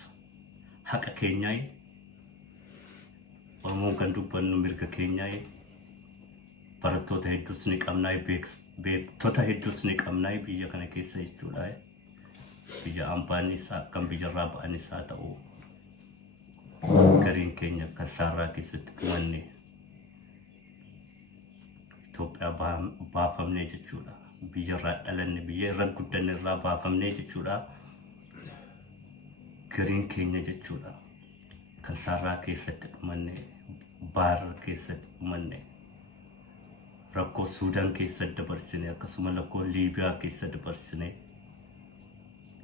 haqa keenyaa. Oromoon kan dubbannu mirga keenyaa. Barattoota hedduus ni qabnaa, beektota hedduus ni qabnaa biyya kana keessa jechuudha. Biyya hambaan isaa kan biyyarraa ba'an isaa ta'u gariin keenya kan saarraa keessatti dhumanne Itoophiyaa baafamnee jechuudha. Biyyarraa dhalanne biyya irra guddanne irraa baafamnee jechuudha. Gariin keenya jechuudha kan saarraa keessatti dhumanne baara keessatti dhumanne. Rakkoo Suudaan keessa dabarsine akkasuma rakkoo Liibiyaa keessa dabarsine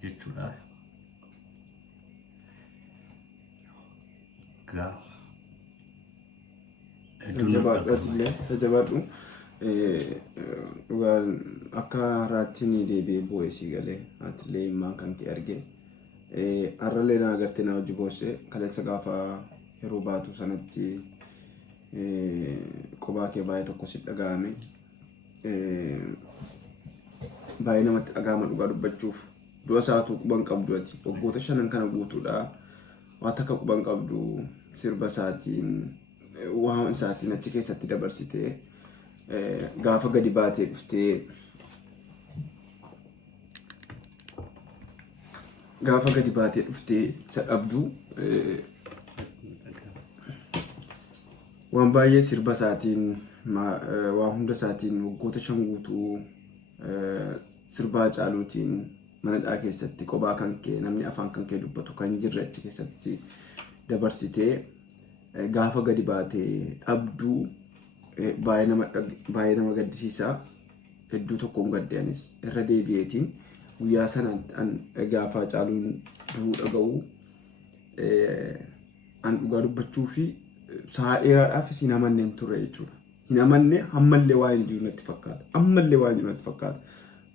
jechuudha. Jabaadhu. akka raattiin deebi'ee bu'ee si galee atiillee himmaan kan kee arge har'allee na agartee na hojii boosse kaleessa gaafa yeroo baatu sanatti qubaa kee baay'ee tokko si dhaga'ame baay'ee namatti dhaga'ama dhugaa dubbachuuf du'a isaatu quban qabdu ati waggoota 5 kana guutuudha waan takka quban qabdu sirba isaatiin waan isaatiin achi keessatti dabarsitee gaafa gadi baatee dhuftee isa dhabdu waan baay'ee sirba isaatiin waan hunda isaatiin waggoota 5 guutuu sirbaa caaluutiin manadhaa keessatti qophaa kan kee namni afaan kan kee dubbatu kan jirre achi keessatti dabarsitee gaafa gadi baatee dhabduu baay'ee nama gaddisiisaa hedduu tokkoon gaddeanis irra deebi'eetiin guyyaa sanaan gaafa caaluun du'uu dhaga'u an dhugaa dubbachuu fi sa'a dheeraadhaafis hin amanneen ture jechuudha. Hin amanne ammallee waan hin jiru natti fakkaata.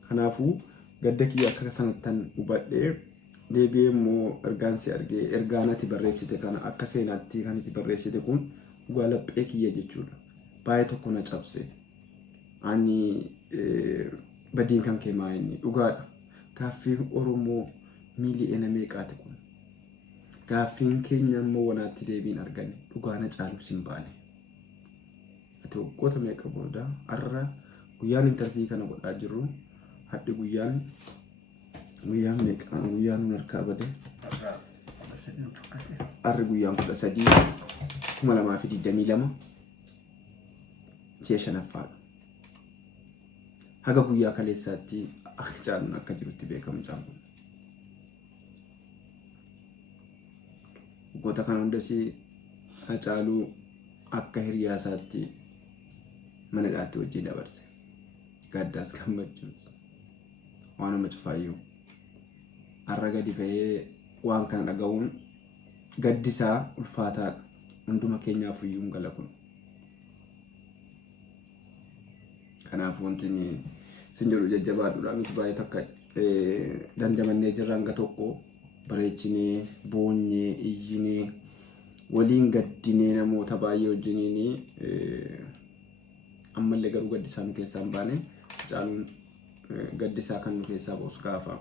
Kanaafuu gadda kiyya akka sanattan hubadhee deebi'ee immoo ergaan si argee ergaan ati barreessite kana akka seenaatti kan ati barreessite kun dhugaa laphee kiyya jechuudha. Baay'ee tokko na cabse. Ani badiin kan kee maayinni dhugaadha. Gaaffiin Oromoo miili'eena meeqaati kun? Gaaffiin keenya immoo wanaatti deebiin arganne dhugaa na caalu sin baane. Ati waggoota meeqa booda har'a guyyaan intarvii kana godhaa jirru hadhi guyyaan meeqa guyyaan nun harkaa bade har'i guyyaan 13 2022 ji'a 5ffaadha. Haga guyyaa kaleessaatti akka caaluun akka jirutti beekamu caalu. Waggoota kana hundasii Hacaaluu akka hiriyaasaatti mana dhaatti wajjin dabarse. Gaddaas gammachuus waan nama cufaayyuu har'a gadi ba'ee waan kana dhaga'uun gaddisaa ulfaataadha. Hunduma keenyaaf iyyuu hin gala kun. Kanaaf wanti sin jedhu jajjabaadhuudha. Nuti baay'ee takka dandamannee jirra hanga tokko bareechinee boonyee iyyinee waliin gaddinee namoota baay'ee wajjiniin ammallee garuu gaddisaa nu keessaa hin baane caaluun gaddisaa kan nu keessaa ba'us gaafa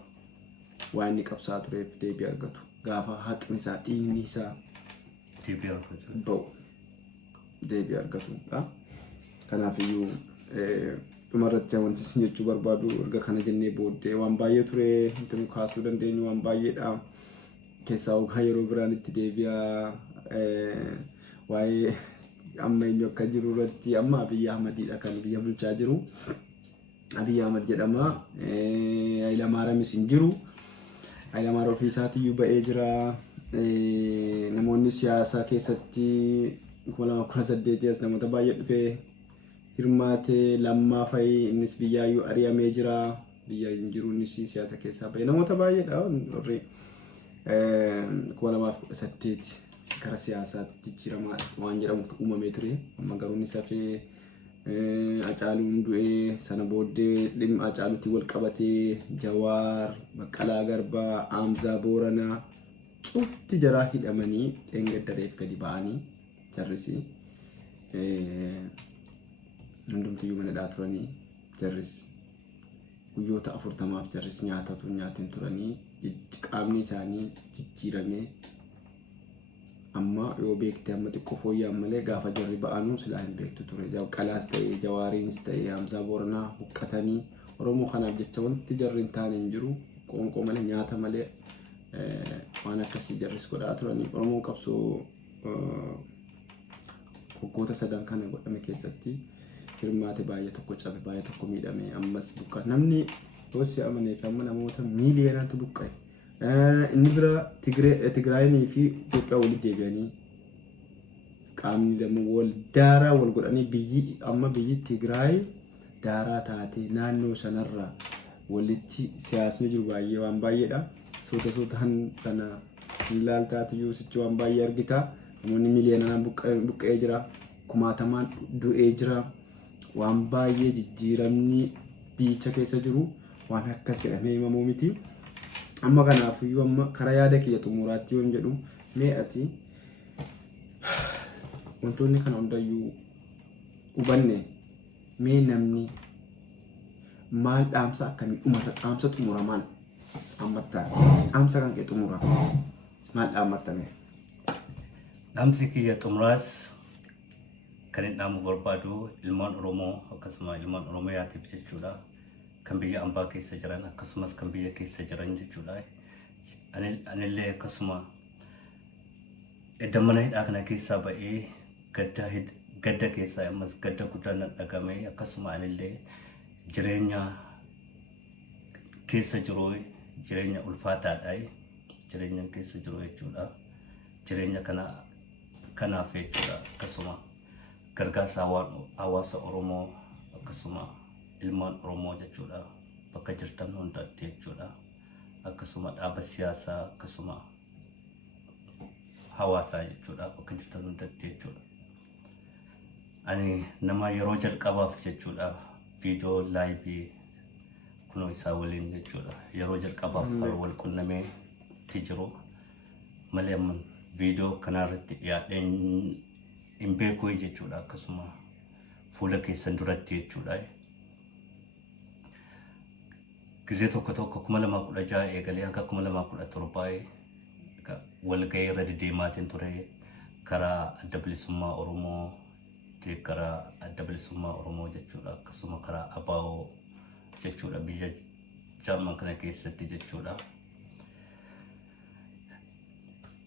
waan inni qabsaa tureef deebii argatu gaafa haqni isaa dhiigni isaa deebii argatudha. Kanaaf iyyuu dhumarratti wanti isin jechuu barbaadu erga kana jennee booddee waan baay'ee ture nuti nu kaasuu dandeenyu waan baay'eedha. Keessaa waggaa yeroo biraan itti deebi'aa waa'ee amma eenyu akka jiru irratti amma Abiyyi Ahmadiidha kan biyya bulchaa jiru. Abiyyi Ahmad jedhama. Hayilamaaraamis hin jiru. Hayilamaara ofii isaatiiyyuu ba'ee jira. Namoonni siyaasaa keessatti 2018 as namoota baay'ee dhufee hirmaatee lammaa fa'i innis biyyaayyuu ari'amee jira. Biyya hin jiru innis siyaasa keessaa ba'ee namoota baay'eedha. Warri 2018 gara siyaasaatti jijjiiramaa waan jedhamu uumamee ture. Amma garuu ni safee Hacaaluun du'ee sana booddee dhimma Hacaaluutti wal qabatee Jawaar, Baqqalaa Garbaa, Hamzaa Booranaa cufti jaraa hidhamanii dheengaddareef gadi ba'anii jarrisi hundumtiyyuu mana dhaa turanii jarris guyyoota 40 jarris nyaatatu nyaatiin turanii qaamni isaanii jijjiiramee amma yoo beekte amma xiqqoo fooyya'an malee gaafa jarri ba'anuu silaa hin beektu ture. Baqqalaas ta'ee Jawaariinis ta'ee Hamzaa Booranaa huqqatanii Oromoo kanaaf jecha wanti jarri hin taane hin jiru. Qoonqoo malee nyaata malee waan akkasii jarris godhaa turanii Oromoo qabsoo waggoota 3 kana godhame keessatti hirmaate baay'ee tokko cabe baay'ee tokko miidhame ammas buqqaa namni hosi amaneef amma namoota miiliyoonatu buqqa'e. Inni bira Tigraayinii fi Itoophiyaa walitti deebi'anii qaamni dammoo wal daaraa wal godhanii biyyi Tigraay daaraa taatee naannoo sanarra walitti siyaasni jiru baay'ee waan baay'eedha. Sootaan sana ilaaltaatiyyuu sichi waan baay'ee argita. Namoonni miiliyoonaan buqqa'ee jira. Kumaatamaan du'ee jira. waan baay'ee jijjiiramni biyyicha keessa jiru waan akkas jedhamee himamuu miti. Amma kanaafiyyuu amma karaa yaada kiyya xumuraatti yoon jedhu mee ati wantoonni kana hundayyuu hubanne mee namni maal dhaamsa akkamii dhumata dhaamsa xumura maal ammattaati dhaamsa kan kee xumura maal dhaammattame? Dhaamsi kiyya xumuraas kan inni dhaamu barbaadu ilmaan Oromoo akkasuma ilmaan Oromiyaatiif jechuudha. Kan biyya ambaa keessa jiran akkasumas kan biyya keessa jiran jechuudha. Anillee akkasuma edda mana hidhaa kana keessaa ba'ee gadda keessaa ammas gadda guddaan dhagame akkasuma anillee jireenya keessa jiru jireenya ulfaataadha. Jireenya keessa jiru jechuudha. Jireenya kanaaf jechuudha akkasuma gargaarsa hawaasa Oromoo akkasuma ilmaan Oromoo jechuudha bakka jirtan hundatti jechuudha akkasuma dhaaba siyaasaa akkasuma hawaasaa jechuudha bakka jirtan hundatti jechuudha. Ani nama yeroo jalqabaaf jechuudha viidiyoo laayivii kunoo isaa waliin jechuudha yeroo jalqabaaf wal qunnamee jiru malee amma viidiyoo kanarratti dhiyaadheen hin beeku jechuudha akkasuma fuula keessan duratti jechuudha. Gisee tokko 2016 eegalee hanga 2017 walgahii irra deddeemaatiin ture karaa adda bilisummaa Oromoo karaa adda bilisummaa Oromoo jechuudha akkasuma karaa ABO jechuudha biyya Jarman kana keessatti jechuudha.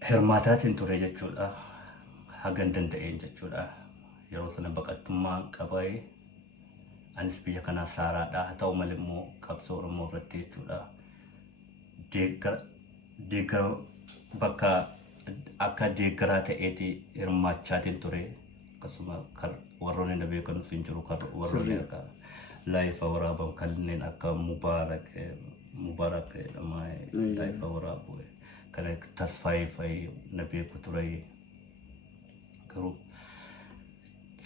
Hirmaataatiin ture jechuudha hagan danda'een jechuudha yeroo sana baqattummaa qabee anis biyya kana saaraadha haa ta'u malee immoo qabsoo Oromoo irratti jechuudha deeggara bakka akka deeggaraa ta'eeti hirmaachaatiin ture akkasuma warroonni na beekanis hin jiru warroonni akka laayifa waraaban kanneen akka Mubaarak laayifa waraabu kana tasfaayee na beeku ture garuu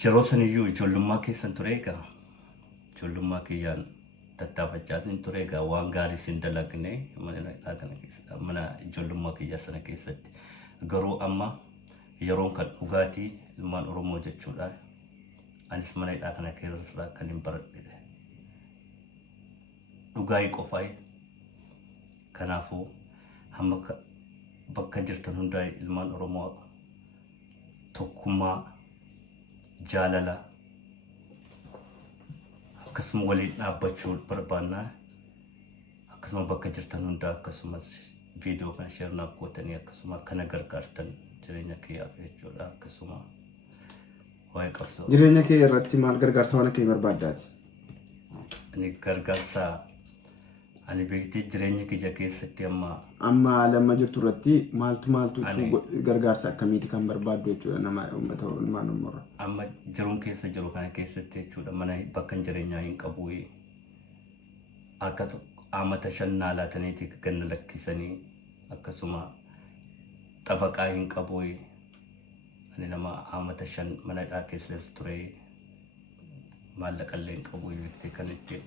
yeroo saniyyuu ijoollummaa keessan ture egaa ijoollummaa kiyyaan tattaafachaatiin ture egaa waan gaarii sin dalagne mana ijoollummaa kiyyaa sana keessatti garuu amma yeroon kan dhugaatii ilmaan Oromoo jechuudha anis mana hidhaa kana keessaa kan hin baradhe dhugaa'ii qofaa kanaafuu hamma bakka jirtan hundaa ilmaan Oromoo tokkummaa jaalala akkasuma waliin dhaabbachuu barbaanna akkasuma bakka jirtan hundaa akkasumas viidiyoo kan sheernaaf gootanii akkasuma kana gargaartan jireenya kiyyaaf jechuudha akkasuma waa'ee qabsoo. Jireenya kee irratti maal gargaarsa waan akka barbaaddaati? Ani gargaarsa ani beektii jireenya kiyya keessatti amma lamma jirtu irratti maaltu gargaarsa akkamiiti kan barbaaddu jechuudha nama uummata ilmaan Oromoo. Amma jiruun keessa jiru kana keessatti jechuudha mana bakka jireenyaa hin qabu akka amata 5 laataniiti ganna lakkisanii akkasuma xabaqaa hin qabu ani nama amata 5 mana hidhaa keessa ture maallaqallee hin qabu beektee kan itti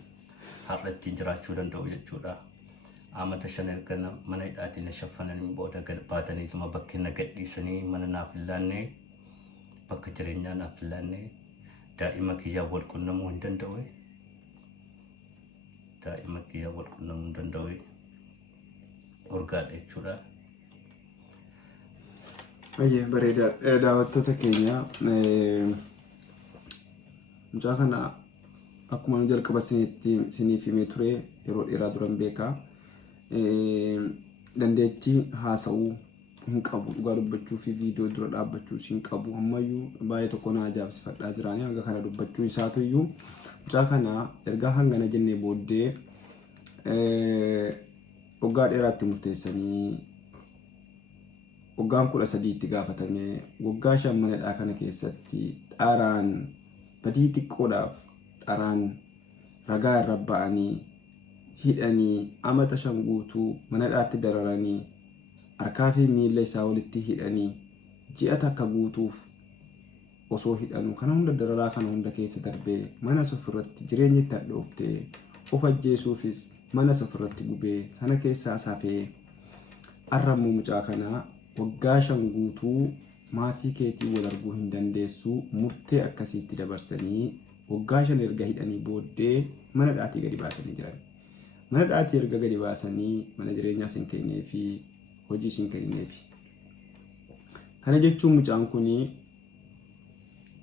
har'atti jiraachuu danda'u jechuudha. Amata 5 erga mana hidhaatiin na shaffananii booda gad baatanii suma bakka na gadhiisanii mana naaf hin laanne bakka jireenyaa naaf hin laanne daa'ima kiyyaa wal qunnamuu hin danda'u. Daa'ima kiyyaa wal qunnamuu hin danda'u. Orgaadha jechuudha. Baay'ee bareeda daawwattoota keenya mucaa kana akkuma nu jalqaba isiniif himee ture yeroo dheeraa duran beekaa dandeettii haasa'uu hin qabu dhugaa dubbachuu fi viidiyoo dura dhaabbachuu hin qabu ammayyuu baay'ee tokko na ajaa'ibsiifadhaa jiraanii hanga kana dubbachuu isaatu iyyuu mucaa kana ergaa hangana jennee booddee waggaa dheeraatti murteessanii waggaan 13 itti gaafatamee waggaa 5 manadhaa kana keessatti dhaaraan badii xiqqoodhaaf dharaan ragaa irra ba'anii hidhanii amata 5 guutuu manadhaatti dararanii harkaa fi miila isaa walitti hidhanii ji'a takka guutuuf osoo hidhanuu kana hunda dararaa kana hunda keessa darbee mana ofirratti jireenya itti hadhooftee of ajjeesuufis mana ofirratti gubee kana keessaa safee arramuu mucaa kanaa waggaa 5 guutuu maatii keetii wal arguu hin dandeessu murtee akkasiitti dabarsanii waggaa 5 erga hidhanii booddee mana dhaatii gadi baasanii jiran. Mana dhaatii erga gadi baasanii mana jireenyaa sin kennee fi hojii sin kennee fi kana jechuun mucaan kunii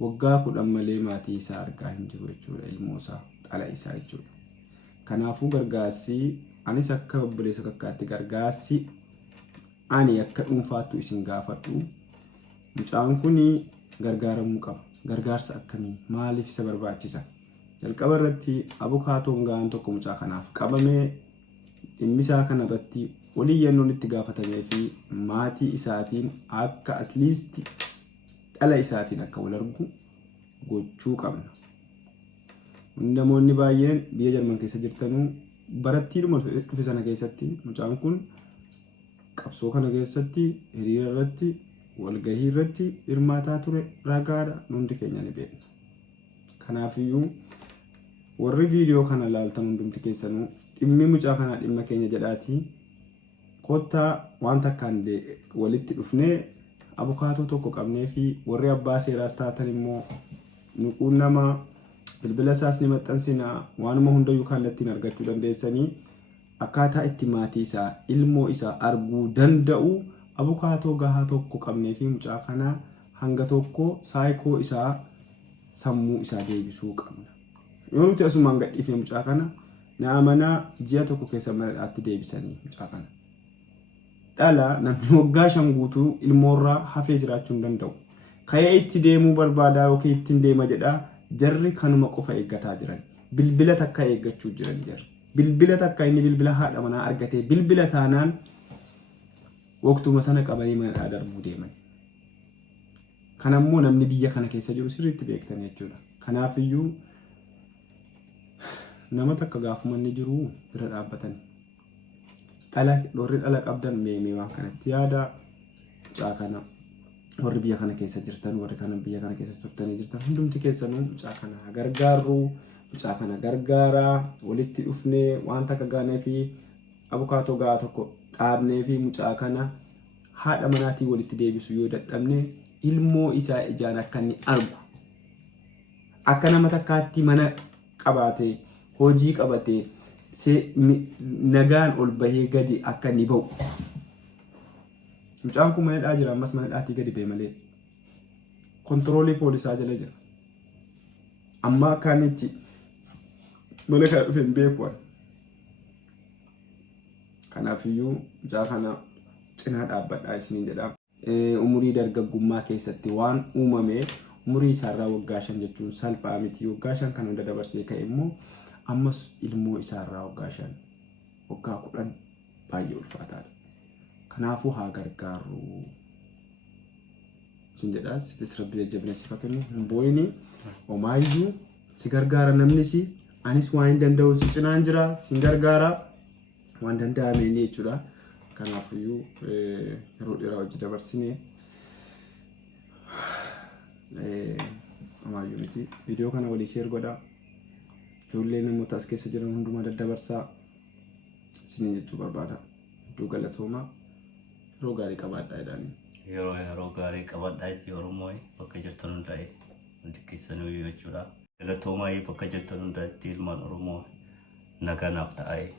waggaa 10 malee maatii isaa argaa hin jiru jechuudha, ilmoo isaa dhala isaa jechuudha. Kanaafuu gargaarsi anis akka obboleessa kakkaatti gargaarsi ani akka dhuunfaattu isin gaafadhu. Mucaan kunii gargaaramuu qaba. Gargaarsa akkamii maaliif isa barbaachisa? Jalqaba irratti abukaatoon ga'aan tokko mucaa kanaaf qabamee dhimmisaa kana irratti waliyyannoon itti gaafatamee fi maatii isaatiin akka at least dhala isaatiin akka wal argu gochuu qabna. Namoonni baay'een biyya Jarman keessa jirtanuu barattiidhuma dhufe sana keessatti mucaan kun qabsoo kana keessatti hiriira irratti walgahii irratti hirmaataa ture ragaadha, hundi keenya ni beekna. Kanaafiyyuu warri viidiyoo kana ilaaltan hundumti keessanuu dhimmi mucaa kanaa dhimma keenya jedhaatii kottaa wanta akkaan walitti dhufnee abukaatoo tokko qabnee fi warri abbaa seeraas taatan immoo nuquun nama bilbila isaas ni maxxansinaa waanuma hundayyuu kallattiin argachuu dandeessanii akkaataa itti maatii isaa ilmoo isaa arguu danda'u abukaatoo gahaa tokko qabnee fi mucaa kana hanga tokko saayikoo isaa sammuu isaa deebisuu qabna. Yoo nuti asumaan gadhiifne mucaa kana naamanaa ji'a tokko keessa mana dhaatti deebisanii mucaa kana. Dhala namni waggaa 5 guutuu ilmoorraa hafee jiraachuu hin danda'u. Ka'ee itti deemuu barbaadaa yookiin ittiin deema jedhaa jarri kanuma qofa eeggataa jiran. Bilbila takka eeggachuu jiran jarri. Bilbila takka inni bilbila haadha manaa argatee bilbila taanaan waqtuma sana qabanii mana darbuu deeman. Kanammoo namni biyya kana keessa jiru sirriitti beektan jechuudha. Kanaafiyyuu nama takka gaafuma inni jiru bira dhaabbatan. Warri dhala qabdan meemee waan kanatti yaada mucaa kana warri biyya kana keessa jirtan warri kana biyya kana keessa turtanii jirtan hundumti keessanuu mucaa kana gargaarru mucaa kana gargaaraa walitti dhufnee waan takka gaanee fi abukaatoo gahaa tokko dhaabnee fi mucaa kana haadha manaatii walitti deebisu yoo dadhabne ilmoo isaa ijaan akka inni argu akka nama takkaatti mana qabaatee hojii qabatee nagaan ol bahee gadi akka inni ba'u. Mucaan kun mana dhaa jira ammas mana dhaatii gadi ba'e malee kontiroolii poolisaa jala jira. Amma akkaan itti mana kana dhufe hin beeku. Kanaafiyyuu mucaa kana cinaa dhaabbadhaa isiniin jedha. Umurii dargaggummaa keessatti waan uumame umurii isaarraa waggaa 5 jechuun salphaa miti. Waggaa 5 kan hunda dabarsee ka'e immoo ammas ilmoo isaarraa waggaa 5 waggaa 10 baay'ee ulfaataadha. Kanaafuu haa gargaarru. Isin jedhaa sitis rabbi jajjabina si fakkennu hin boo'ini omaayyuu si gargaara namni si anis waan hin danda'u si cinaan jira si gargaara waan danda'ame ni jechuudha. Kanaafiyyuu yeroo dheeraa hojii dabarsine omaayyuu miti viidiyoo kana walii share godhaa. Ijoollee namoota as keessa jiran hundumaa daddabarsaa isin jechuu barbaada. Iddoo galatoomaa yeroo gaarii qabaadhaa jedhanii. Yeroo gaarii qabaadhaa itti Oromoo bakka jirtan hundaa'e hundi keessanuu jechuudha. Galatoomaa bakka jirtan hundaatti ilmaan Oromoo naganaaf ta'ee.